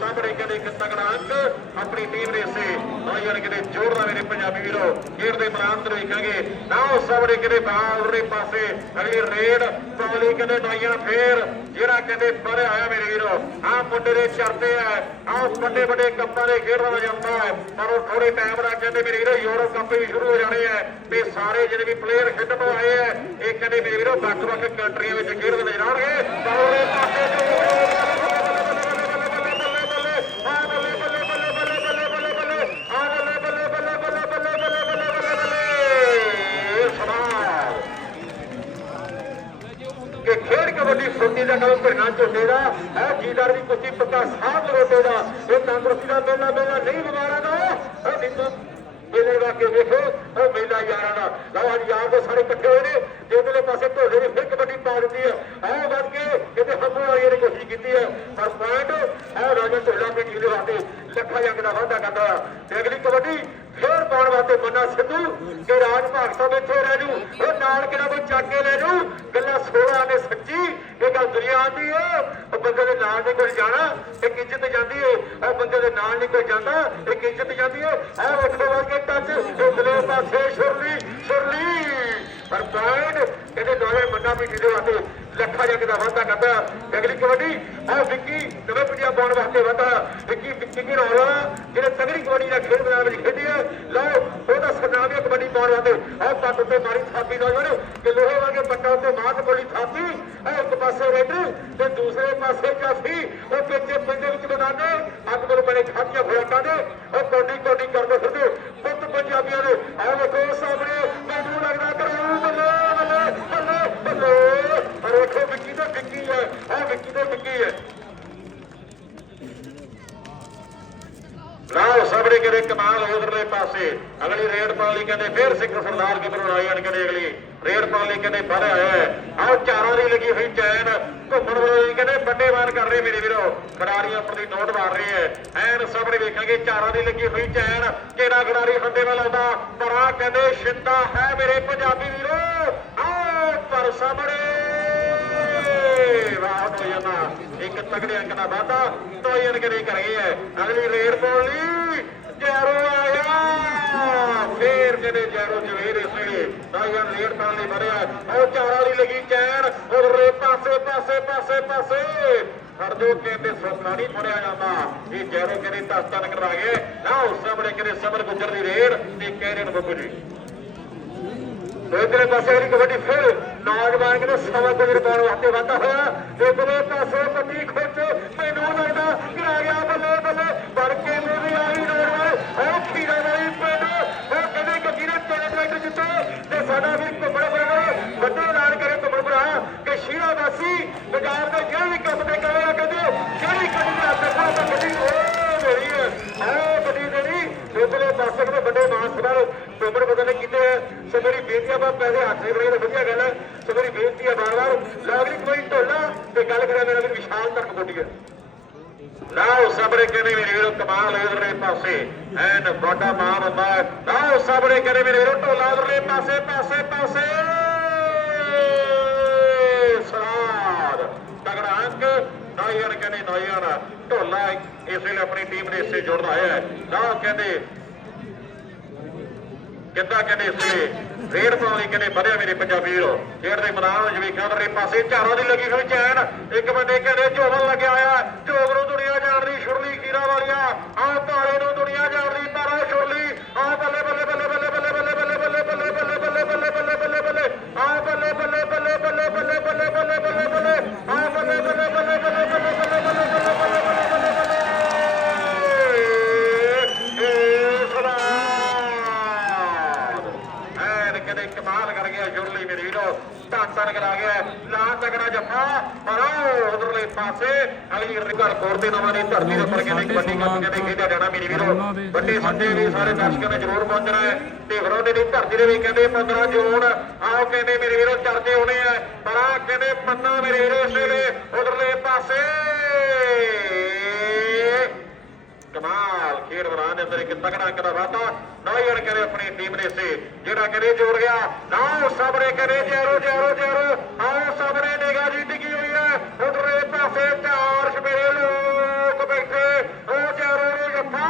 ਸਾਹਮਣੇ ਕਦੇ ਇੱਕ ਤਗੜਾ ਅੰਕ ਆਪਣੀ ਟੀਮ ਦੇ ਹਿੱਸੇ ਨੌਜਵਾਨ ਕਿਤੇ ਜੋੜਦਾ ਮੇਰੇ ਪੰਜਾਬੀ ਵੀਰੋ, ਖੇਡ ਦੇ ਮੈਦਾਨ ਤੇ ਵੇਖਾਂਗੇ ਨਾ ਉਹ ਸਾਹਮਣੇ ਕਿਤੇ ਬਾਹਰ ਦੇ ਪਾਸੇ, ਅਗਲੀ ਰੇਡ ਪਾਲੀ ਕਹਿੰਦੇ ਨੌਜਵਾਨ ਫੇਰ, ਜਿਹੜਾ ਕਹਿੰਦੇ ਪਰੇ ਆਇਆ ਮੇਰੇ ਵੀਰੋ। ਆਹ ਮੁੰਡੇ ਦੇ ਚਰਤੇ ਆ, ਆਹ ਵੱਡੇ ਵੱਡੇ ਕੱਪਾਂ ਦੇ ਖੇਡਦਾ ਜਾਂਦਾ ਹੈ। ਪਰ ਉਹ ਥੋੜੇ ਟਾਈਮ ਨਾਲ ਕਹਿੰਦੇ ਮੇਰੇ ਵੀਰੋ ਯੂਰੋ ਕੱਪ ਵੀ ਸ਼ੁਰੂ ਹੋ ਜਾਣੇ ਆ ਤੇ ਸਾਰੇ ਜਿਹੜੇ ਵੀ ਪਲੇਅਰ ਖੇਡਣ ਨੂੰ ਆਏ ਆ, ਇਹ ਕਹਿੰਦੇ ਮੇਰੇ ਵੀਰੋ ਵੱਖ ਵੱਖ ਕੰਟਰੀਆਂ ਵਿੱਚ ਖੇਡਦੇ ਨਜ਼ਰ ਆਉਣਗੇ। ਪਰ ਉਹਦੇ ਪਾਸੇ ਜੋ ਕਿ ਖੇਡ ਕਬੱਡੀ ਫੁੱਟੀ ਦਾ ਕੰਮ ਭਰਨਾ ਝੋਟੇ ਦਾ ਇਹ ਜੀਦਾਰ ਦੀ ਕੁਸ਼ਤੀ ਪੱਕਾ ਸਾਹ ਰੋਟੇ ਦਾ ਇਹ ਤੰਦਰੁਸਤੀ ਦਾ ਮੇਲਾ ਨਹੀਂ ਬਿਮਾਰਾਂ ਦਾ ਇਹ ਮੇਲੇ ਵਾ ਕੇ ਵੇਖੋ ਉਹ ਮੇਲਾ ਯਾਰਾਂ ਦਾ। ਲਓ ਅੱਜ ਯਾਰ ਦੇ ਸਾਰੇ ਇਕੱਠੇ ਹੋਏ ਨੇ ਤੇ ਪਾਸੇ ਢੋਲੇ ਦੀ ਫਿਰ ਕਬੱਡੀ ਪਾ ਦਿੱਤੀ ਹੈ ਆਹ ਵੱਧ ਕੇ ਇਹਦੇ ਹੱਬੂ ਵਾਲੀ ਨੇ ਕੋਸ਼ਿਸ਼ ਕੀਤੀ ਹੈ ਪਰ ਪੁਆਇੰਟ ਇਹ ਰਾਜਾ ਢੋਲਾ ਦੀ ਦੇ ਵਾਸਤੇ ਲੱਖਾ ਜੰਗ ਦਾ ਵਾਅਦਾ ਕਰਦਾ ਆ। ਤੇ ਅਗਲੀ ਕਬੱਡੀ ਫੇਰ ਪਾਉਣ ਵਾਸਤੇ ਮੰਨਾ ਸਿੱਧੂ, ਕਿ ਰਾਜ ਭਾਗ ਸਾਹਿਬ ਇੱਥੇ ਰਹਿ ਜੂ। ਉਹ ਨਾਲ ਕਿਹੜਾ ਕੋਈ ਚੱਕ ਕੇ ਲੈ ਜੂ ਗੱਲਾਂ 16 ਨੇ ਸੱਚੀ ਇਹ ਗੱਲ ਦੁਨੀਆ ਆਂਦੀ ਏ ਉਹ ਬੰਦੇ ਦੇ ਨਾਲ ਨਹੀਂ ਕੋਈ ਜਾਣਾ ਇੱਕ ਇੱਜ਼ਤ ਜਾਂਦੀ ਏ ਉਹ ਬੰਦੇ ਦੇ ਨਾਲ ਨਹੀਂ ਕੋਈ ਜਾਂਦਾ ਇੱਕ ਇੱਜ਼ਤ ਜਾਂਦੀ ਵੇਖੋ ਵਰਗੇ ਟੱਚ ਉਸਲੇ ਪਾਸੇ ਸ਼ੁਰਲੀ ਸ਼ੁਰਲੀ। ਪਰ ਪੁਆਇੰਟ ਇਹਦੇ ਦੋਵੇਂ ਮੰਨਾ ਵੀ ਜਿਹਦੇ ਵਾਸਤੇ ਲੱਖਾ ਜੱਗ ਦਾ ਵਾਅਦਾ ਕਰਦਾ। ਅਗਲੀ ਕਬੱਡੀ, ਆਹ ਵਿੱਕੀ ਨਵੇਂ ਪੀੜ੍ਹੀਆਂ ਪਾਉਣ ਵਾਸਤੇ ਵਾਅਦਾ ਵਿੱਕੀ ਵਿੱਕੀ ਕੀ ਰੋਲਾ? ਜਿਹੜੇ ਤਗੜੀ ਕਬੱਡੀ ਦਾ ਖੇਡ ਮੈਦਾਨ ਵਿੱਚ ਖੇਡੀ ਲਓ, ਉਹਦਾ ਸਰਨਾਮੀਆ ਕਬੱਡੀ ਪਾਉਣ ਵਾਸਤੇ ਆਹ ਪੱਟ ਉੱਤੇ ਮਾਰੀ ਥਾਪੀ ਨੌਜਵਾਨ ਕਿ ਲੋਹੇ ਵਰਗੇ ਪੱਟਾਂ ਉੱਤੇ ਮਾਰ ਬੋਲੀ ਥਾਪੀ। ਆਹ ਇੱਕ ਪਾਸੇ ਰੈਡ ਤੇ ਦੂਸਰੇ ਪਾਸੇ ਕਾਫੀ ਉਹ ਪਿੱਛੇ ਪਿੰਡ ਵਿੱਚ ਬਨਾਨੇ ਅੱਗ ਬਲ ਬਣੇ ਖਾਤੀਆਂ ਫਰਾਕਾਂ ਦੇ। ਉਹ ਕੋਡੀ ਕੋਡੀ ਕਰਦੇ ਫਿਰਦੇ ਪੁੱਤ ਪੰਜਾਬੀਆਂ ਦੇ ਆਹ ਵੇਖੋ ਸਾਹਮਣੇ ਮੈਨੂੰ ਲੱਗਦਾ ਕਰੂ ਬੱਲੇ ਬੱਲੇ ਬੱਲੇ ਬੱਲੇ ਪਰ ਵੇਖੋ ਵਿੱਕੀ ਤਾਂ ਵਿੱਕੀ ਹੈ ਆਹ ਵਿੱਕੀ ਤਾਂ ਵਿੱਕੀ ਹੈ ਰਾਓ ਸਬਰੇ ਕਰੇ ਕਮਾਲ ਉਧਰਲੇ ਪਾਸੇ। ਅਗਲੀ ਰੇਡ ਪਾਉਣ ਲਈ ਕਹਿੰਦੇ ਫੇਰ ਸਿੱਖ ਸਰਦਾਰ ਕਿਧਰੋਂ ਆਏ ਹਨ ਕਹਿੰਦੇ ਅਗਲੀ ਰੇਡ ਪਾਉਣ ਲਈ ਕਹਿੰਦੇ ਫੜ ਆਇਆ ਹੈ। ਚਾਰਾਂ ਦੀ ਲੱਗੀ ਹੋਈ ਚੈਨ, ਘੁੰਮਣ ਵਾਲੀ ਕਹਿੰਦੇ ਵੱਡੇ ਮਾਰ ਕਰ ਰਹੇ ਮੇਰੇ ਵੀਰੋ। ਖਿਡਾਰੀਆਂ ਉੱਪਰ ਦੀ ਨੋਟ ਮਾਰ ਰਹੇ ਐ ਐਨ ਸਾਹਮਣੇ ਵੇਖਾਂਗੇ ਚਾਰਾਂ ਦੀ ਲੱਗੀ ਹੋਈ ਚੈਨ, ਕਿਹੜਾ ਖਿਡਾਰੀ ਹੰਦੇ ਵੱਲ ਆਉਂਦਾ, ਪਰ ਆ ਕਹਿੰਦੇ ਸ਼ਿੰਦਾ ਹੈ ਮੇਰੇ ਪੰਜਾਬੀ ਵੀਰੋ। ਆਓ ਪਰ ਸਾਹਮਣੇ। ਵਾਹ ਜਾਂਦਾ। ਇੱਕ ਤਗੜੇ ਅੰਕ ਦਾ ਵਾਧਾ ਨੌਜਵਾਨ ਕਰੇ ਕਰ ਗਏ ਹੈ। ਅਗਲੀ ਰੇਡ ਪਾਉਣ ਲਈ ਜੈਰੋ ਆਇਆ ਫੇਰ ਕਹਿੰਦੇ ਜੈਰੋ ਜਵੇਰ ਇਸੇ ਨੌਜਵਾਨ ਰੇਡ ਪਾਉਣ ਲਈ ਵੜਿਆ ਉਹ ਚਾਰਾਂ ਦੀ ਲੱਗੀ ਚੈਨ ਉਧਰੇ ਪਾਸੇ ਪਾਸੇ ਪਾਸੇ ਪਾਸੇ। ਹਰਜੋ ਕਹਿੰਦੇ ਸੌਖਾ ਨਹੀਂ ਫੜਿਆ ਜਾਂਦਾ, ਇਹ ਜੈਰੋ ਕਹਿੰਦੇ ਤਸਤਨ ਕਰਾ ਗਏ। ਨਾ ਉਸ ਸਾਹਮਣੇ ਕਹਿੰਦੇ ਸਮਰ ਗੁੱਜਰ ਦੀ ਰੇਡ ਤੇ ਕਹਿ ਰਹੇ ਬੱਬੂ ਜੀ ਇਧਰੇ ਪਾਸੇ ਵਾਲੀ ਕਬੱਡੀ ਫਿਰ ਨੌਜਵਾਨ ਕਹਿੰਦੇ ਸਵਾ ਕੁ ਪਾਉਣ ਵਾਸਤੇ ਵਾਧਾ ਹੋਇਆ। ਇਧਰੇ ਪਾਸੇ ਪੱਟੀ ਖੁੱਚ ਮੈਨੂੰ ਲੱਗਦਾ ਗਿਰਾ ਗਿਆ ਬੱਲੇ ਬੱਲੇ ਵੜ ਕੇ ਨੂੰ ਵੀ ਆਈ ਨੌਜਵਾਨ ਉਹ ਖੀਰਾ ਵਾਲੀ ਪਿੰਡ ਉਹ ਕਹਿੰਦੇ ਗੱਡੀ ਨੇ ਤਿੰਨ ਟਰੈਕਟਰ ਜਿੱਤੇ ਤੇ ਸਾਡਾ ਵੀ ਘੁੰਮਣ ਬਣਾ ਵੱਡਾ ਐਲਾਨ ਕਰੇ ਘੁੰਮਣ ਬਣਾ ਕਿ ਸ਼ੀਰਾ ਵਾਸੀ ਪੰਜਾਬ ਦੇ ਜਿਹੜੇ ਵੀ ਕੰਮ ਤੇ ਕਰੇਗਾ ਕਹਿੰਦੇ ਜਿਹੜੀ ਗੱਡੀ ਦਾ ਤੇ ਗੱਡੀ ਉਹ ਮੇਰੀ ਹੈ ਆਹ ਗੱਡੀ ਪੈਸੇ ਹੱਥ ਨਹੀਂ ਬਣੀ ਤਾਂ ਵਧੀਆ ਗੱਲ ਹੈ। ਸੋ ਮੇਰੀ ਬੇਨਤੀ ਹੈ ਬਾਰ-ਬਾਰ ਲਾਗਰੀ ਕੋਈ ਢੋਲਾ ਤੇ ਗੱਲ ਕਰਿਆ ਮੇਰਾ ਵੀ ਵਿਸ਼ਾਲ ਧਰਮ ਕੋਟੀ ਹੈ। ਲਾਓ ਸਬਰੇ ਕਹਿੰਦੇ ਮੇਰੇ ਵੀਰੋ ਕਮਾਲ ਉਧਰਲੇ ਪਾਸੇ, ਐਨ ਵੱਡਾ ਮਾਂ ਬੰਦਾ। ਲਾਓ ਸਬਰੇ ਕਹਿੰਦੇ ਮੇਰੇ ਵੀਰੋ ਢੋਲਾ ਉਧਰਲੇ ਪਾਸੇ ਪਾਸੇ ਪਾਸੇ। ਸਰਾਦ ਤਗੜਾ ਅੰਕ ਨਾਇਰ ਕਹਿੰਦੇ ਨਾਇਰ ਢੋਲਾ ਇਸ ਵੇਲੇ ਆਪਣੀ ਟੀਮ ਦੇ ਹਿੱਸੇ ਜੁੜਦਾ ਹੈ। ਨਾ ਕਹਿੰਦੇ, ਕਿੱਦਾਂ ਕਹਿੰਦੇ ਇਸ ਵੇਲੇ? ਰੇਡ ਪਾਉਣ ਲਈ ਕਹਿੰਦੇ ਵਧਿਆ ਮੇਰੇ ਪੰਜਾਬੀ ਵੀਰੋ ਖੇਡ ਦੇ ਮੈਦਾਨ ਵਿੱਚ ਵੇਖਿਆ ਉਧਰਲੇ ਪਾਸੇ ਝਾੜਾਂ ਦੀ ਲੱਗੀ ਹੋਈ ਚੈਨ ਇੱਕ ਬੰਦੇ ਘੜੇ ਝੋਵਨ ਲੱਗਿਆ ਹੋਇਆ ਝੋਗ ਨੂੰ ਦੁਨੀਆ ਜਾਣਦੀ ਛੁਰਲੀ ਕੀਰਾ ਵਾਲੀਆ ਆਹ ਤਾਲੇ ਨੂੰ ਦੁਨੀਆ ਜਾਣਦੀ ਤਾਰਾ ਛੁਰਲੀ ਆਹ ਬੱਲੇ ਬੱਲੇ ਬੱਲੇ ਬੱਲੇ ਬੱਲੇ ਬੱਲੇ ਬੱਲੇ ਬੱਲੇ ਬੱਲੇ ਬੱਲੇ ਬੱਲੇ ਬੱਲੇ ਬੱਲੇ ਬੱਲੇ ਬੱਲੇ ਆਹ ਬੱਲੇ ਬੱਲੇ ਬੱਲੇ ਬੱਲੇ ਬੱਲੇ ਬੱਲੇ ਬੱਲੇ ਬੱਲੇ ਬੱਲੇ ਆਹ ਬੱਲੇ ਬੱਲੇ ਬੱਲੇ ਬੱਲੇ ਬੱਲੇ ਬੱਲੇ ਬੱਲੇ ਬੱਲੇ ਏ ਸਲਾਮ ਐਨ ਕਦੇ ਕਮਾਲ ਕਰ ਗਿਆ ਜੁਰਲੀ ਮੇਰੇ ਵੀਰੋ ਧੰਨ ਕਰਾ ਗਿਆ ਲਾ ਤਗੜਾ ਜੱਫਾ। ਪਰ ਉਧਰਲੇ ਪਾਸੇ ਅਗਲੀ ਰਿਕਾਰਡ ਕੋਰ ਤੇ ਨਵਾਂ ਦੀ ਧਰਤੀ ਦੇ ਉੱਪਰ ਕਹਿੰਦੇ ਕਬੱਡੀ ਕੱਪ ਕਹਿੰਦੇ ਖੇਡਿਆ ਜਾਣਾ ਮੇਰੀ ਵੀਰੋ। ਵੱਡੇ ਸਾਡੇ ਵੀ ਸਾਰੇ ਦਰਸ਼ਕਾਂ ਨੇ ਜ਼ਰੂਰ ਪਹੁੰਚਣਾ ਹੈ। ਤੇ ਵਿਰੋਧੀ ਦੀ ਧਰਤੀ ਦੇ ਵੀ ਕਹਿੰਦੇ 15 ਜੂਨ, ਆਓ ਕਹਿੰਦੇ ਮੇਰੇ ਵੀਰੋ ਚਰਚੇ ਹੋਣੇ ਆ ਪਰ ਆ ਕਹਿੰਦੇ ਪੰਨਾ ਮੇਰੇ ਵੀਰੋ ਇਸ ਵੇਲੇ ਉਧਰਲੇ ਪਾਸੇ। ਕਮਾਲ, ਖੇਡ ਮੈਦਾਨ ਦੇ ਅੰਦਰ ਇੱਕ ਤਕੜਾ ਅੰਕ ਦਾ ਵਾਧਾ। ਨਾਇਰ ਕਰੇ ਆਪਣੀ ਟੀਮ ਨੇ ਸੇ ਜਿਹੜਾ ਕਰੇ ਜੋੜ ਗਿਆ। ਨਾ ਸਾਹਮਣੇ ਕਰੇ ਜੈਰੋ ਜੈਰੋ ਜੈਰੋ। ਆਓ ਸਾਹਮਣੇ ਨਿਗਾਹ ਜੀ ਟਿਕੀ ਹੋਈ ਹੈ। ਉਧਰੇ ਪਾਸੇ ਚਾਰ ਛਪੇਰੇ ਲੋਕ ਬੈਠੇ। ਉਹ ਜੈਰੋ ਨੂੰ ਜੱਫਾ।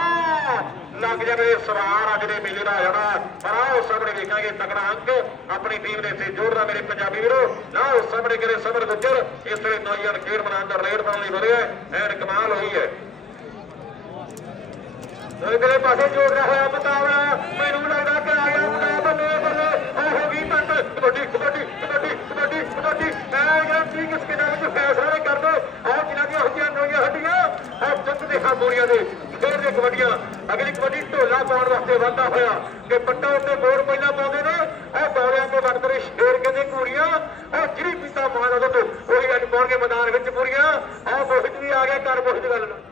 ਲੱਗ ਜਾਵੇ ਸਵਾਰ ਅੱਜ ਦੇ ਮੇਲੇ ਦਾ ਆ ਪਰ ਆਓ ਸਾਹਮਣੇ ਵੇਖਾਂਗੇ ਤਕੜਾ ਅੰਕ। ਆਪਣੀ ਟੀਮ ਦੇ ਸੇ ਜੋੜਦਾ ਮੇਰੇ ਪੰਜਾਬੀ ਵੀਰੋ। ਨਾ ਉਹ ਸਾਹਮਣੇ ਕਰੇ ਸਬਰ ਗੁੱਜਰ। ਇਸ ਵੇਲੇ ਨੌਜਵਾਨ ਖੇਡ ਮੈਦਾਨ ਦਾ ਰੇਡ ਪਾਉਣ ਲਈ ਵਧਿਆ ਐਨ ਕਮਾਲ ਹੋਈ ਹੈ। ਅਗਲੇ ਪਾਸੇ ਜੋੜਦਾ ਹੋਇਆ ਮੁਕਾਬਲਾ ਮੈਨੂੰ ਲੱਗਦਾ ਕਿ ਆ ਗਿਆ ਮੁਕਾਬਲਾ ਬੱਲੇ ਬੱਲੇ ਆ ਹੋ ਗਈ ਤੱਕ ਤੁਹਾਡੀ ਕਬੱਡੀ ਕਬੱਡੀ ਕਬੱਡੀ ਕਬੱਡੀ ਐ ਗਿਆ ਕੀ ਕਿਸ ਕੇ ਨਾਲ ਵਿੱਚ ਫੈਸਲਾ ਨਹੀਂ ਕਰਦੇ ਆ ਜਿਨ੍ਹਾਂ ਦੀਆਂ ਹੁੰਦੀਆਂ ਨੋਈਆਂ ਹੱਡੀਆਂ ਆ ਜੱਟ ਦੇ ਹਾਮੋਰੀਆਂ ਦੇ ਖੇਡ ਦੇ ਕਬੱਡੀਆਂ ਅਗਲੀ ਕਬੱਡੀ ਢੋਲਾ ਪਾਉਣ ਵਾਸਤੇ ਵਾਧਾ ਹੋਇਆ ਕਿ ਪੱਟਾ ਉੱਤੇ ਗੋਲ ਪਹਿਲਾਂ ਪਾਉਂਦੇ ਨੇ ਇਹ ਦੌੜਿਆਂ ਤੇ ਵੰਡਦੇ ਸ਼ੇਰ ਕਹਿੰਦੇ ਕੁੜੀਆਂ ਇਹ ਜਿਹੜੀ ਪੀਤਾ ਮਾਰ ਉਹਦੇ ਤੋਂ ਉਹੀ ਅੱਜ ਪਾਉਣਗੇ ਮੈਦਾਨ ਵਿੱਚ ਪੂਰੀਆਂ ਆ ਮੋਹਿਤ ਵੀ ਆ ਗਿਆ ਕਰ ਮੋਹਿਤ ਗੱਲ ਨਾਲ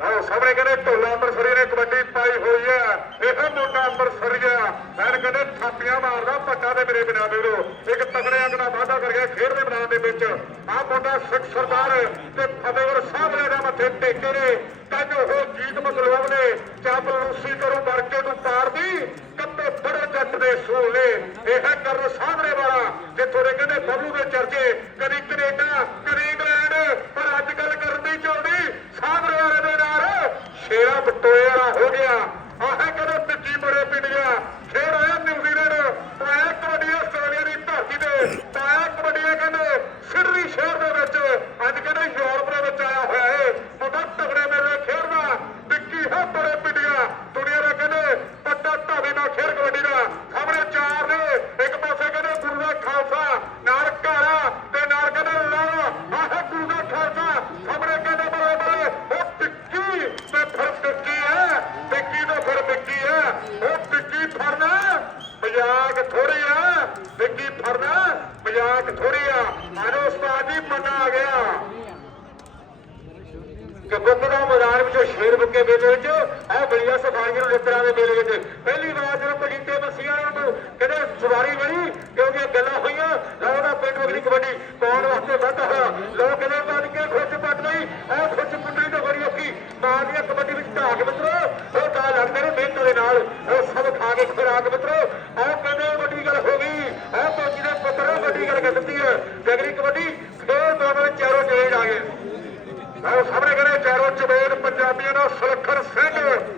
ਆਹ ਸਾਹਮਣੇ ਕਹਿੰਦੇ ਢੋਲਾ ਅੰਮ੍ਰਿਤਸਰੀ ਨੇ ਕਬੱਡੀ ਪਾਈ ਹੋਈ ਹੈ ਇਹ ਮੁੰਡਾ ਅੰਮ੍ਰਿਤਸਰੀਆ ਐਨ ਕਹਿੰਦੇ ਥਾਪੀਆਂ ਮਾਰਦਾ ਪੱਟਾ ਦੇ ਮੇਰੇ ਬਿਨਾ ਵੀਰੋ ਇੱਕ ਤਗੜੇ ਅੰਗ ਦਾ ਵਾਅਦਾ ਕਰ ਗਿਆ ਖੇਡ ਦੇ ਮੈਦਾਨ ਦੇ ਵਿੱਚ ਆਹ ਮੁੰਡਾ ਸਿੱਖ ਸਰਦਾਰ ਤੇ ਫਤਿਹਗੜ੍ਹ ਸਾਹਿਬ ਨੇ ਦਾ ਮੱਥੇ ਟੇਕੇ ਨੇ ਕੱਜ ਉਹ ਜੀਤ ਮਸਲੂਬ ਨੇ ਚਾਪਲੂਸੀ ਕਰੋ ਵਰਕੇ ਨੂੰ ਪਾਰਦੀ ਕੱਪੇ ਬੜੇ ਜੱਟ ਦੇ ਸੋਲੇ ਇਹ ਹੈ ਕਰਨ ਸਾਹਮਣੇ ਵਾਲਾ ਜਿੱਥੋਂ ਦੇ ਕਹਿੰਦੇ ਬੱਬੂ ਦੇ ਚਰਚੇ ਕਦੀ ਕੈਨੇਡਾ ਕਦੀ ਇੰਗਲੈਂਡ ਪਰ ਅੱਜ ਕੱਲ ਕਰਨ ਦੀ ਚੱਲਦੀ ਸਾਹਮਣੇ ਵਾਲੇ ਦੇ ਨਾਲ ਸ਼ੇਰਾ ਬਟੋਏ ਵਾਲਾ ਹੋ ਗਿਆ ਆਹ ਕਦੋਂ ਟਿੱਕੀ ਬੜੇ ਪਿੰਡ ਗਿਆ ਫੇਰ ਆਇਆ ਨਿਊਜ਼ੀਲੈਂਡ ਪਾਇਆ ਕਬੱਡੀ ਆਸਟ੍ਰੇਲੀਆ ਦੀ ਧਰਤੀ ਤੇ ਪਾਇਆ ਕਬੱਡੀ ਕਹਿੰਦੇ ਸਿਡਨੀ ਸ਼ਹਿਰ ਦੇ ਵਿੱਚ ਅੱਜ ਕਹਿੰਦੇ ਯੂਰਪ ਦੇ ਵਿੱਚ ਆਇਆ ਹੋਇਆ ਹੈ ਮੁੰਡਾ ਤਗੜੇ ਮੇਲੇ ਖੇਡਦਾ ਵਿੱਕੀ ਹੈ ਬੜੇ ਪਿੰਡਿਆ ਦੁਨੀਆ ਦੇ ਕਹਿੰਦੇ ਪੱਟਾ ਢਾਵੇ ਨਾਲ ਖੇਡ ਕਬੱਡੀ ਦਾ ਸਾਹਮਣੇ ਚਾਰ ਨੇ ਇੱਕ ਪਾਸੇ ਕਹਿੰਦੇ ਗੁਰੂ ਦਾ ਖਾਲਸਾ ਨਾਲ ਘਾਰਾ ਤੇ ਨਾਲ ਕਹਿੰਦੇ ਲਾਲਾ ਆਹ ਗੁਰੂ ਦਾ ਖਾਲਸਾ ਸਾਹਮਣੇ ਕਹਿੰਦੇ ਬੜੇ ਬੜੇ ਉਹ ਟਿੱਕੀ ਤੇ ਫਿਰ ਟਿੱਕੀ ਹੈ ਟਿੱਕੀ ਤੋਂ ਫਿਰ ਟਿੱਕੀ ਹੈ ਉਹ ਟਿੱਕੀ ਫੜਨਾ ਮਜ਼ਾਕ ਥੋੜੀ ਆ ਟਿੱਕੀ ਫੜਨਾ ਮਜ਼ਾਕ ਥੋੜੀ ਆ ਆਜੋ ਉਸਤਾਦ ਜੀ ਮੰਨਾ ਆ ਗਿਆ ਕਿ ਬੁੱਕ ਦਾ ਮੈਦਾਨ ਬੁੱਕੇ ਮੇਲੇ ਵਿੱਚ, ਇਹ ਬੜੀਆਂ ਸਫਾਰੀਆਂ ਨੂੰ ਲਿੱਤਰਾਂ ਦੇ ਮੇਲੇ ਵਿੱਚ। ਪਹਿਲੀ ਵਾਰ ਜਦੋਂ ਪਜੀਤੇ ਮਸੀਆਂ ਨੂੰ ਕਹਿੰਦੇ ਸਵਾਰੀ ਬਣੀ ਕਿਉਂਕਿ ਗੱਲਾਂ ਹੋਈਆਂ, ਲਓ ਦਾ ਪਿੰਡ ਅਗਲੀ ਕਬੱਡੀ, ਕੌਣ ਵਾਸਤੇ ਵਾਧਾ ਹੋਇਆ ਲੋਕ ਕਹਿੰਦੇ ਬਣ ਕੇ ਖੁੱਚ ਪੱਟ ਲਈ? ਇਹ ਖੁੱਚ ਪੁੱਟਣੀ ਤਾਂ ਬੜੀ ਔਖੀ। ਮਾਂ ਦੀਆਂ ਕਬੱਡੀ ਵਿੱਚ ਢਾਹ ਕੇ ਮਿੱਤਰੋ, ਉਹ ਤਾਂ ਲੱਗਦੇ ਨੇ ਮਿਹਨਤ ਦੇ ਨਾਲ। ਉਹ ਸਭ ਖਾ ਕੇ ਖੁਰਾਕ ਮਿੱਤਰੋ, ਉਹ ਕਹਿੰਦੇ Amina Salakar Singh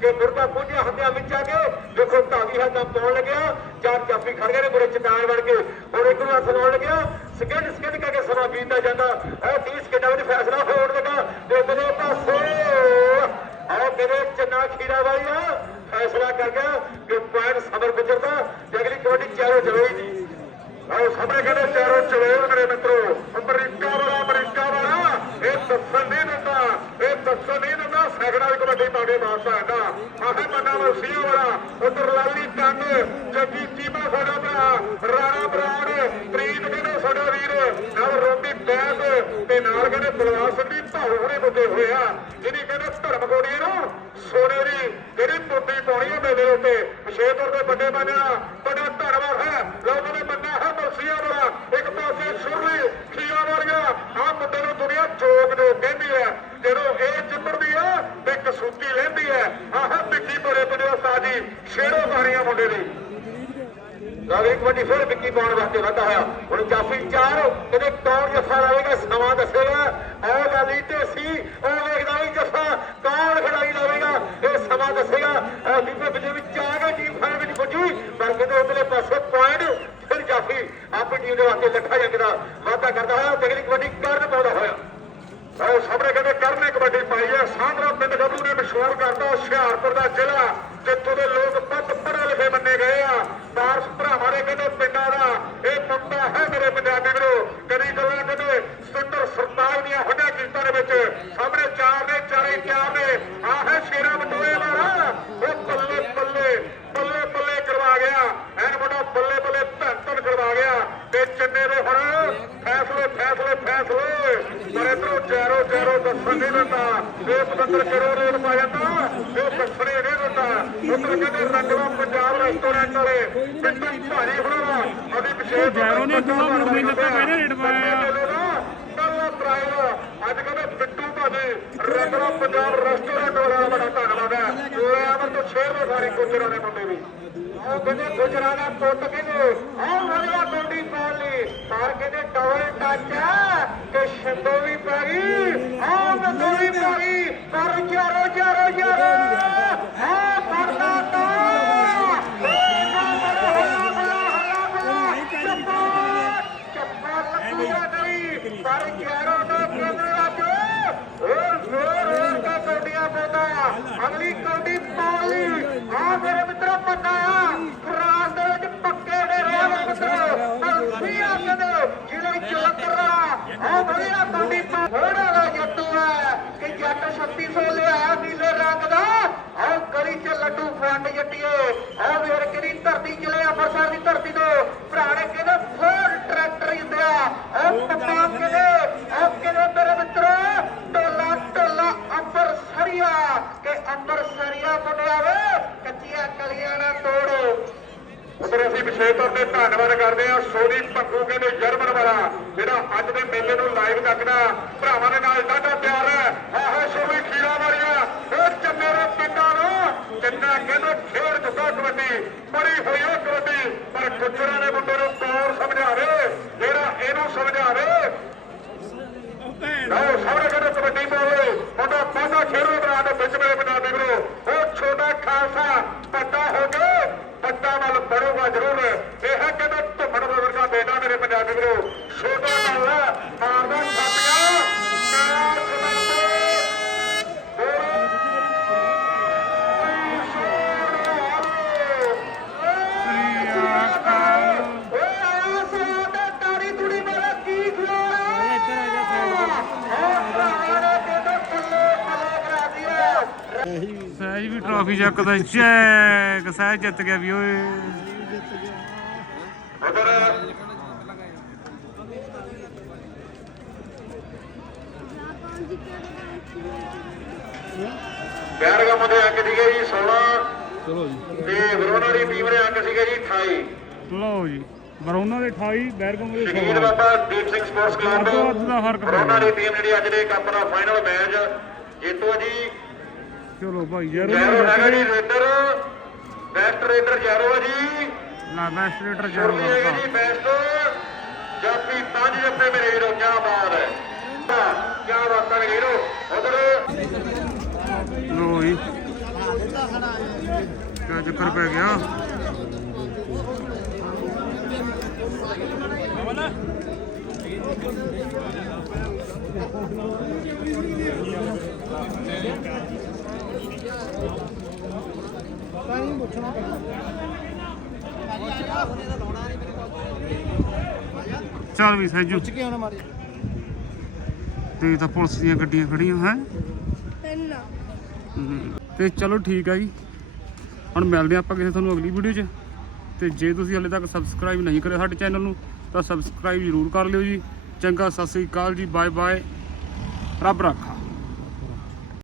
ਕਿ ਮੁਰਗਾ ਪੁੱਜਿਆ ਹੰਦਿਆਂ ਵਿੱਚ ਆ ਕੇ ਦੇਖੋ ਧਾਵੀ ਹੱਥਾਂ ਪਾਉਣ ਲੱਗਿਆ, ਚਾਰ ਚਾਪੀ ਖੜ ਗਏ ਨੇ ਬੜੇ ਚਟਾਨ ਬਣ ਕੇ। ਹੁਣ ਇੱਕ ਨੂੰ ਹੱਥ ਲੱਗਿਆ ਸਕਿੰਡ ਸਕਿੰਟ ਕਰਕੇ ਸਮਾਂ ਬੀਤਦਾ ਜਾਂਦਾ। ਇਹ 30 ਸਕਿੰਟਾਂ ਵਿੱਚ ਫੈਸਲਾ ਹੋਣ ਲੱਗਾ। ਤੇ ਬਲੇ ਪਾਸੇ ਆਹ ਮੇਰੇ ਚੰਨਾ ਖੀਰਾ ਵਾਲੀਆ ਫੈਸਲਾ ਕਰ ਗਿਆ ਕਿ ਪੁਆਇੰਟ ਸਬਰ ਗੁਜਰ ਦਾ ਤੇ ਅਗਲੀ ਕਬੱਡੀ ਚਾਰੋ ਚਲੋਈ ਜੀ। ਆਓ ਸਾਹਮਣੇ ਕਹਿੰਦੇ ਚਾਰੋ ਚਲੋਰ ਮੇਰੇ ਮਿੱਤਰੋ। ਅਮਰੀਕਾ ਵਾਲਾ ਅਮਰੀਕਾ ਵਾਲਾ। ਇਹ ਦੱਸਣ ਨਹੀਂ ਦਿੰਦਾ, ਇਹ ਦੱਸਣ ਨਹੀਂ ਦਿੰਦਾ। ਸੈਕੜਾ ਦੀ ਕਬੱਡੀ ਪਾਉਂਦੇ ਮਾਰਦਾ ਹੈਗਾ ਆਹੇ ਮੰਨਾ ਮਸੀਹ ਵਾਲਾ ਉਧਰ ਲਾਲੀ ਕੰਨ ਜੱਗੀ ਚੀਮਾ ਸਾਡਾ ਭਰਾ, ਰਾਣਾ ਬਰਾੜ, ਪ੍ਰੀਤ ਕਹਿੰਦੇ ਸਾਡਾ ਵੀਰ। ਨਾਲ ਰੋਮੀ ਬੈਸ ਤੇ ਨਾਲ ਕਹਿੰਦੇ ਬਲਵਾਰ ਸਿੰਘ ਦੀ ਭਾਉ ਹੁਣੇ ਮੁੱਦੇ ਹੋਏ ਆ। ਜਿਹਦੀ ਕਹਿੰਦੇ ਧਰਮ ਕੋੜੀ ਨੂੰ, ਸੋਨੇ ਦੀ ਜਿਹੜੀ ਮੁੱਦੀ ਪਾਉਣੀ ਹੈ ਮੇਲੇ ਉੱਤੇ। ਵਿਸ਼ੇਸ਼ਪੁਰ ਦੇ ਵੱਡੇ ਬੰਨਿਆ ਬੜਾ ਧੰਨਵਾਦ ਹੈ ਲੋਕਾਂ ਨੇ ਮੰਨਿਆ ਹੈ ਮਸੀਹਾ ਵਾਲਾ ਇੱਕ ਪਾਸੇ ਸੁਰਲੀ ਖੀਆ ਵਾਲੀਆ ਆ ਮੁੰਡੇ ਨੂੰ ਦੁਨੀਆ ਚੋਕ ਦੇ ਕਹਿੰਦੀ ਹੈ ਜਦੋਂ ਇਹ ਚਿੰਬੜਦੀ ਹੈ ਤੇ ਕਸੂਤੀ ਲੈਂਦੀ ਹੈ ਆਹ ਮਿੱਟੀ ਬੜੇ ਬੜੇ ਉਸਤਾਦੀ ਛੇੜੋ ਬਾਣੀਆਂ ਮੁੰਡੇ ਦੀ ਲਾਵੇ ਕਬੱਡੀ ਫਿਰ ਵਿੱਕੀ ਪਾਉਣ ਵਾਸਤੇ ਵਾਧਾ ਹੋਇਆ ਹੁਣ ਜਾਫੀ ਚਾਰ ਕਹਿੰਦੇ ਕੌਣ ਜੱਫਾ ਲਾਵੇਗਾ ਸਮਾਂ ਦੱਸੇਗਾ ਉਹ ਲਾਲੀ ਢੇਸੀ ਉਹ ਵੇਖਦਾ ਵੀ ਜੱਫਾ ਕੌਣ ਖਿਡਾਰੀ ਲਾਵੇਗਾ ਇਹ ਸਮਾਂ ਦੱਸੇਗਾ ਇਹ ਬੀਬੇ ਵਿੱਚ ਵਿੱਚ ਆ ਕੇ ਟੀਮ ਫਾਈਨਲ ਵਿੱਚ ਪੁੱਜੀ ਪਰ ਕਹਿੰਦੇ ਉਧਰਲੇ ਪਾਸੇ ਪੁਆਇੰਟ ਫਿਰ ਜਾਫੀ ਆਪਣੀ ਟੀਮ ਦੇ ਵਾਸਤੇ ਲੱਖਾ ਜੰਗ ਦਾ ਵਾਧਾ ਕਰਦਾ ਹੋਇਆ ਤੇ ਅਗਲੀ ਕਬੱਡੀ ਕਰਨ ਪਾਉਂਦਾ ਹੋਇਆ ਉਹ ਸਾਹਮਣੇ ਕਹਿੰਦੇ ਕਰਨੇ ਕਬੱਡੀ ਪਾਈ ਹੈ ਸਾਹਮਣਾ ਪਿੰਡ ਗੱਭਰੂ ਨੇ ਮਸ਼ਹੂਰ ਕਰਦਾ ਹੁਸ਼ਿਆਰਪੁਰ ਦਾ ਜ਼ਿਲ੍ਹਾ ਜਿੱਥੋਂ ਦੇ ਲੋਕ ਵੱਧ ਪੜ੍ਹੇ ਲਿਖੇ ਮੰਨੇ ਗਏ ਆ ਪਾਰਸ ਭਰਾਵਾਂ ਨੇ ਕਹਿੰਦੇ ਪਿੰਡਾਂ ਦਾ ਇਹ ਪੰਪਾ ਹੈ ਮੇਰੇ ਪੰਜਾਬੀ ਵੀਰੋ ਕਦੀ ਗੱਲਾਂ ਕਹਿੰਦੇ ਸੁੰਦਰ ਸਰਤਾਜ ਦੀਆਂ ਹੁੱਡਾਂ ਕੀਤਾਂ ਦੇ ਵਿੱਚ ਸਾਹਮਣੇ ਚਾਰ ਨੇ ਚਾਰੇ ਚਾਰ ਨੇ ਆਹ ਹੈ ਸ਼ੇਰਾ ਬਟੋਏ ਵਾਲਾ ਉਹ ਬੱਲੇ ਬੱਲੇ ਬੱਲੇ ਬੱਲੇ ਕਰਵਾ ਗਿਆ ਐਨ ਬੜਾ ਬੱਲੇ ਬੱਲੇ ਧੰਨ ਧੰਨ ਕਰਵਾ ਗਿਆ ਤੇ ਚੰਨੇ ਦੇ ਹੁਣ ਫੈਸਲੇ ਫੈਸਲੇ ਫੈਸਲੇ ਪਰ ਇਧਰੋਂ ਚਾਰੋ ਚਾਰੋ ਦੱਸਣ ਨਹੀਂ ਦਿੰਦਾ ਇਹ ਪਤੰਦਰ ਕਰੋ ਰੋਡ ਪਾ ਜਾਂਦਾ ਇਹ ਦੱਸਣੇ ਨਹੀਂ ਦਿੰਦਾ ਉਧਰ ਕਹਿੰਦੇ ਰੰਗਵਾ ਪੰਜਾਬ ਰੈਸਟੋਰੈਂਟ ਵਾਲੇ ਪਿੰਡਾਂ ਭਾਰੀ ਹੋਣਾ ਅਭੀ ਵਿਸ਼ੇਸ਼ ਜੈਰੋ ਨੇ ਦੂਆ ਮੁੜ ਨਹੀਂ ਦਿੱਤਾ, ਕਹਿੰਦੇ ਰੇਟ ਪਾਇਆ। ਕੱਲਾ ਪ੍ਰਾਈਜ਼ ਅੱਜ ਕਹਿੰਦੇ ਬਿੱਟੂ ਭਾਜੀ ਰੰਗਵਾ ਪੰਜਾਬ ਰੈਸਟੋਰੈਂਟ ਵਾਲਾ ਬੜਾ ਧੰਨਵਾਦ ਹੈ ਇਹ ਅਮਰ ਤੋਂ ਸ਼ੇਰ ਦੇ ਸਾਰੇ ਗੁਜਰਾਂ ਦੇ ਮੁੰਡੇ ਵੀ ਉਹ ਕਹਿੰਦੇ ਗੁਜਰਾਂ ਦਾ ਪੁੱਤ ਕਹਿੰਦੇ ਆਹ ਵਧੀਆ ਗੋਡੀ ਪਾਲ ਲਈ। ਪਰ ਕਹਿੰਦੇ ਡਬਲ ਟੱਚ ਕਿ ਸ਼ੰਦੋ ਵੀ ਪੈ ਗਈ। ਆਹ ਨੰਦੋ ਵੀ ਪੈ ਗਈ। ਪਰ ਚਾਰੋ ਚਾਰੋ ਚਾਰੋ ਆਹ ਪਰਦਾ ਤਾ ਚੱਪਾ ਲੱਗੂਗਾ ਨਹੀਂ ਪਰ ਚਾਰੋ ਦਾ ਕਮਰਾ ਚ ਉਹ ਜ਼ੋਰ ਜ਼ੋਰ ਦਾ ਕੌਡੀਆਂ ਪਾਉਂਦਾ ਅਗਲੀ ਕੌਡੀ ਪਾਲੀ ਆ ਮੇਰੇ ਮਿੱਤਰੋ ਪਤਾ ਫਰਾਂਸ ਦੇ ਵਿੱਚ ਪੱਕੇ ਦੇ ਰਿਹਾ ਵਾ ਮਿੱਤਰੋ ਅਲਫੀਆ ਕਹਿੰਦੇ ਜ਼ਿਲ੍ਹੇ ਜਲੰਧਰ ਆ ਵਧੀਆ ਕੌਡੀ ਪਾ ਥੋੜਾ ਦਾ ਜੱਟੂ ਹੈ ਕਿ ਜੱਟ 3600 ਲਿਆਇਆ ਨੀਲੇ ਰੰਗ ਦਾ। ਆਹ ਗਲੀ ਚ ਲੱਡੂ ਫੰਡ ਜੱਟੀਏ। ਆਹ ਵੇਰ ਕਿਹੜੀ ਧਰਤੀ ਚਲੇ ਅੰਮ੍ਰਿਤਸਰ ਦੀ ਧਰਤੀ ਤੋਂ। ਭਰਾਣੇ ਕਹਿੰਦੇ ਫੁੱਲ ਟਰੈਕਟਰ ਹੀ ਹੁੰਦੇ ਆ। ਆਹ ਪੱਪਾ ਕਹਿੰਦੇ ਆਹ ਕਹਿੰਦੇ ਮੇਰੇ ਮਿੱਤਰੋ? ਟੋਲਾ ਟੋਲਾ ਅੰਬਰ ਸਰੀਆ ਕਿ ਅੰਬਰ ਸਰੀਆ ਮੁੰਡਿਆ ਵੇ ਕੱਚੀਆਂ ਕਲੀਆਂ ਨਾ ਤੋੜ। ਉਧਰ ਅਸੀਂ ਵਿਸ਼ੇਸ਼ ਤੌਰ ਤੇ ਧੰਨਵਾਦ ਕਰਦੇ ਹਾਂ ਸੋਨੀ ਭੰਗੂ ਕਹਿੰਦੇ ਜਰਮਨ ਵਾਲਾ ਜਿਹੜਾ ਅੱਜ ਦੇ ਮੇਲੇ ਨੂੰ ਲਾਈਵ ਤੱਕਦਾ ਭਰਾਵਾਂ ਦੇ ਨਾਲ ਸਾਡਾ ਪਿਆਰ ਹੈ ਆਹ ਸੋਨੀ ਖੀਰਾ ਵਾਲੀਆ ਇਹ ਚੰਨੇ ਦੇ ਪਿੰਡਾਂ ਨੂੰ ਚੰਨਾ ਕਹਿੰਦੇ ਖੇਡ ਕਬੱਡੀ, ਬੜੀ ਹੋਈ ਹੈ ਕਬੱਡੀ, ਪਰ ਗੁੱਜਰਾਂ ਦੇ ਮੁੰਡੇ ਨੂੰ ਕੌਣ ਸਮਝਾਵੇ? ਜਿਹੜਾ ਇਹਨੂੰ ਸਮਝਾਵੇ? ਲਓ ਸਾਰੇ ਕਹਿੰਦੇ ਕਬੱਡੀ ਪਾਵੇ ਮੁੰਡਾ ਪਾਸਾ ਖੇਡੋ ਬਣਾ ਦੇ ਵਿੱਚ ਮੇਰੇ ਪੰਜਾਬੀ ਵੀਰੋ, ਉਹ ਛੋਟਾ ਖਾਲਸਾ ਵੱਡਾ ਹੋ ਕੇ ਵੱਡਾ ਵੱਲ ਬੜੂਗਾ ਜ਼ਰੂਰ। ਇਹ ਕਹਿੰਦਾ ਧੁੰਮਣ ਵਰਗਾ ਬੇਟਾ ਮੇਰੇ ਪੰਜਾਬੀ ਵੀਰੋ, ਛੋਟਾ ਗੱਲ ਟਰਾਫੀ ਚੱਕਦਾ ਚੈਕ ਸਹਿਜ ਜਿੱਤ ਗਿਆ ਵੀ ਓਏ। ਬੈਰਗਮ ਦੇ ਅੰਕ ਸੀਗੇ ਜੀ 16 ਚਲੋ ਜੀ। ਤੇ ਵਰੋਨਾ ਦੀ ਟੀਮ ਦੇ ਅੰਕ ਸੀਗੇ ਜੀ 28 ਲਓ ਜੀ ਬਰੌਨਾ ਦੇ 28 ਬੈਰਗਮ ਦੇ ਸ਼ਹੀਦ 16 ਬਾਬਾ ਦੀਪ ਸਿੰਘ ਸਪੋਰਟਸ ਕਲੱਬ। ਦਾ ਫ਼ਰਕ ਗਿਆ। ਦੀ ਟੀਮ ਜਿਹੜੀ ਅੱਜ ਦੇ ਕੱਪ ਦਾ ਫਾਈਨਲ ਮੈਚ ਜੇਤੂ ਜੀ। ਚਲੋ ਭਾਈ ਯਾਰ ਜੈਰੋ ਹੈਗਾ ਜੀ ਰੇਡਰ। ਬੈਸਟ ਰੇਡਰ ਜੈਰੋ ਹੈ ਜੀ। ਨਾ ਮੈਸਟਰੇਟਰ ਜਰੂਰ ਸੁਰਲੀ ਹੈਗਾ ਜੀ ਬੈਸਟ ਜਾਪੀ ਪੰਜ ਜੱਫੇ ਮੇਰੇ ਵੀਰੋ ਕੀ ਬਾਤ ਹੈ। ਕੀ ਬਾਤਾਂ ਨੇ ਵੀਰੋ ਉਧਰ। ਲੋ ਜੀ। ਕਿਆ ਚੱਕਰ ਪੈ ਗਿਆ? ਚੱਲ ਵੀ ਸੈਜੂ ਪੁੱਛ ਕੇ ਆਉਣਾ ਮਾਰੀ ਤੇ ਤਾਂ ਪੁਲਿਸ ਦੀਆਂ ਗੱਡੀਆਂ ਖੜੀਆਂ ਹੈ? ਤਿੰਨ ਤੇ ਚਲੋ ਠੀਕ ਆ ਜੀ। ਹੁਣ ਮਿਲਦੇ ਆਪਾਂ ਕਿਸੇ ਤੁਹਾਨੂੰ ਅਗਲੀ ਵੀਡੀਓ 'ਚ। ਤੇ ਜੇ ਤੁਸੀਂ ਹਲੇ ਤੱਕ ਸਬਸਕ੍ਰਾਈਬ ਨਹੀਂ ਕਰਿਆ ਸਾਡੇ ਚੈਨਲ ਨੂੰ ਤਾਂ ਸਬਸਕ੍ਰਾਈਬ ਜ਼ਰੂਰ ਕਰ ਲਿਓ ਜੀ। ਚੰਗਾ ਸਤਿ ਸ੍ਰੀ ਅਕਾਲ ਜੀ ਬਾਏ ਬਾਏ ਰੱਬ ਰੱਖਾ।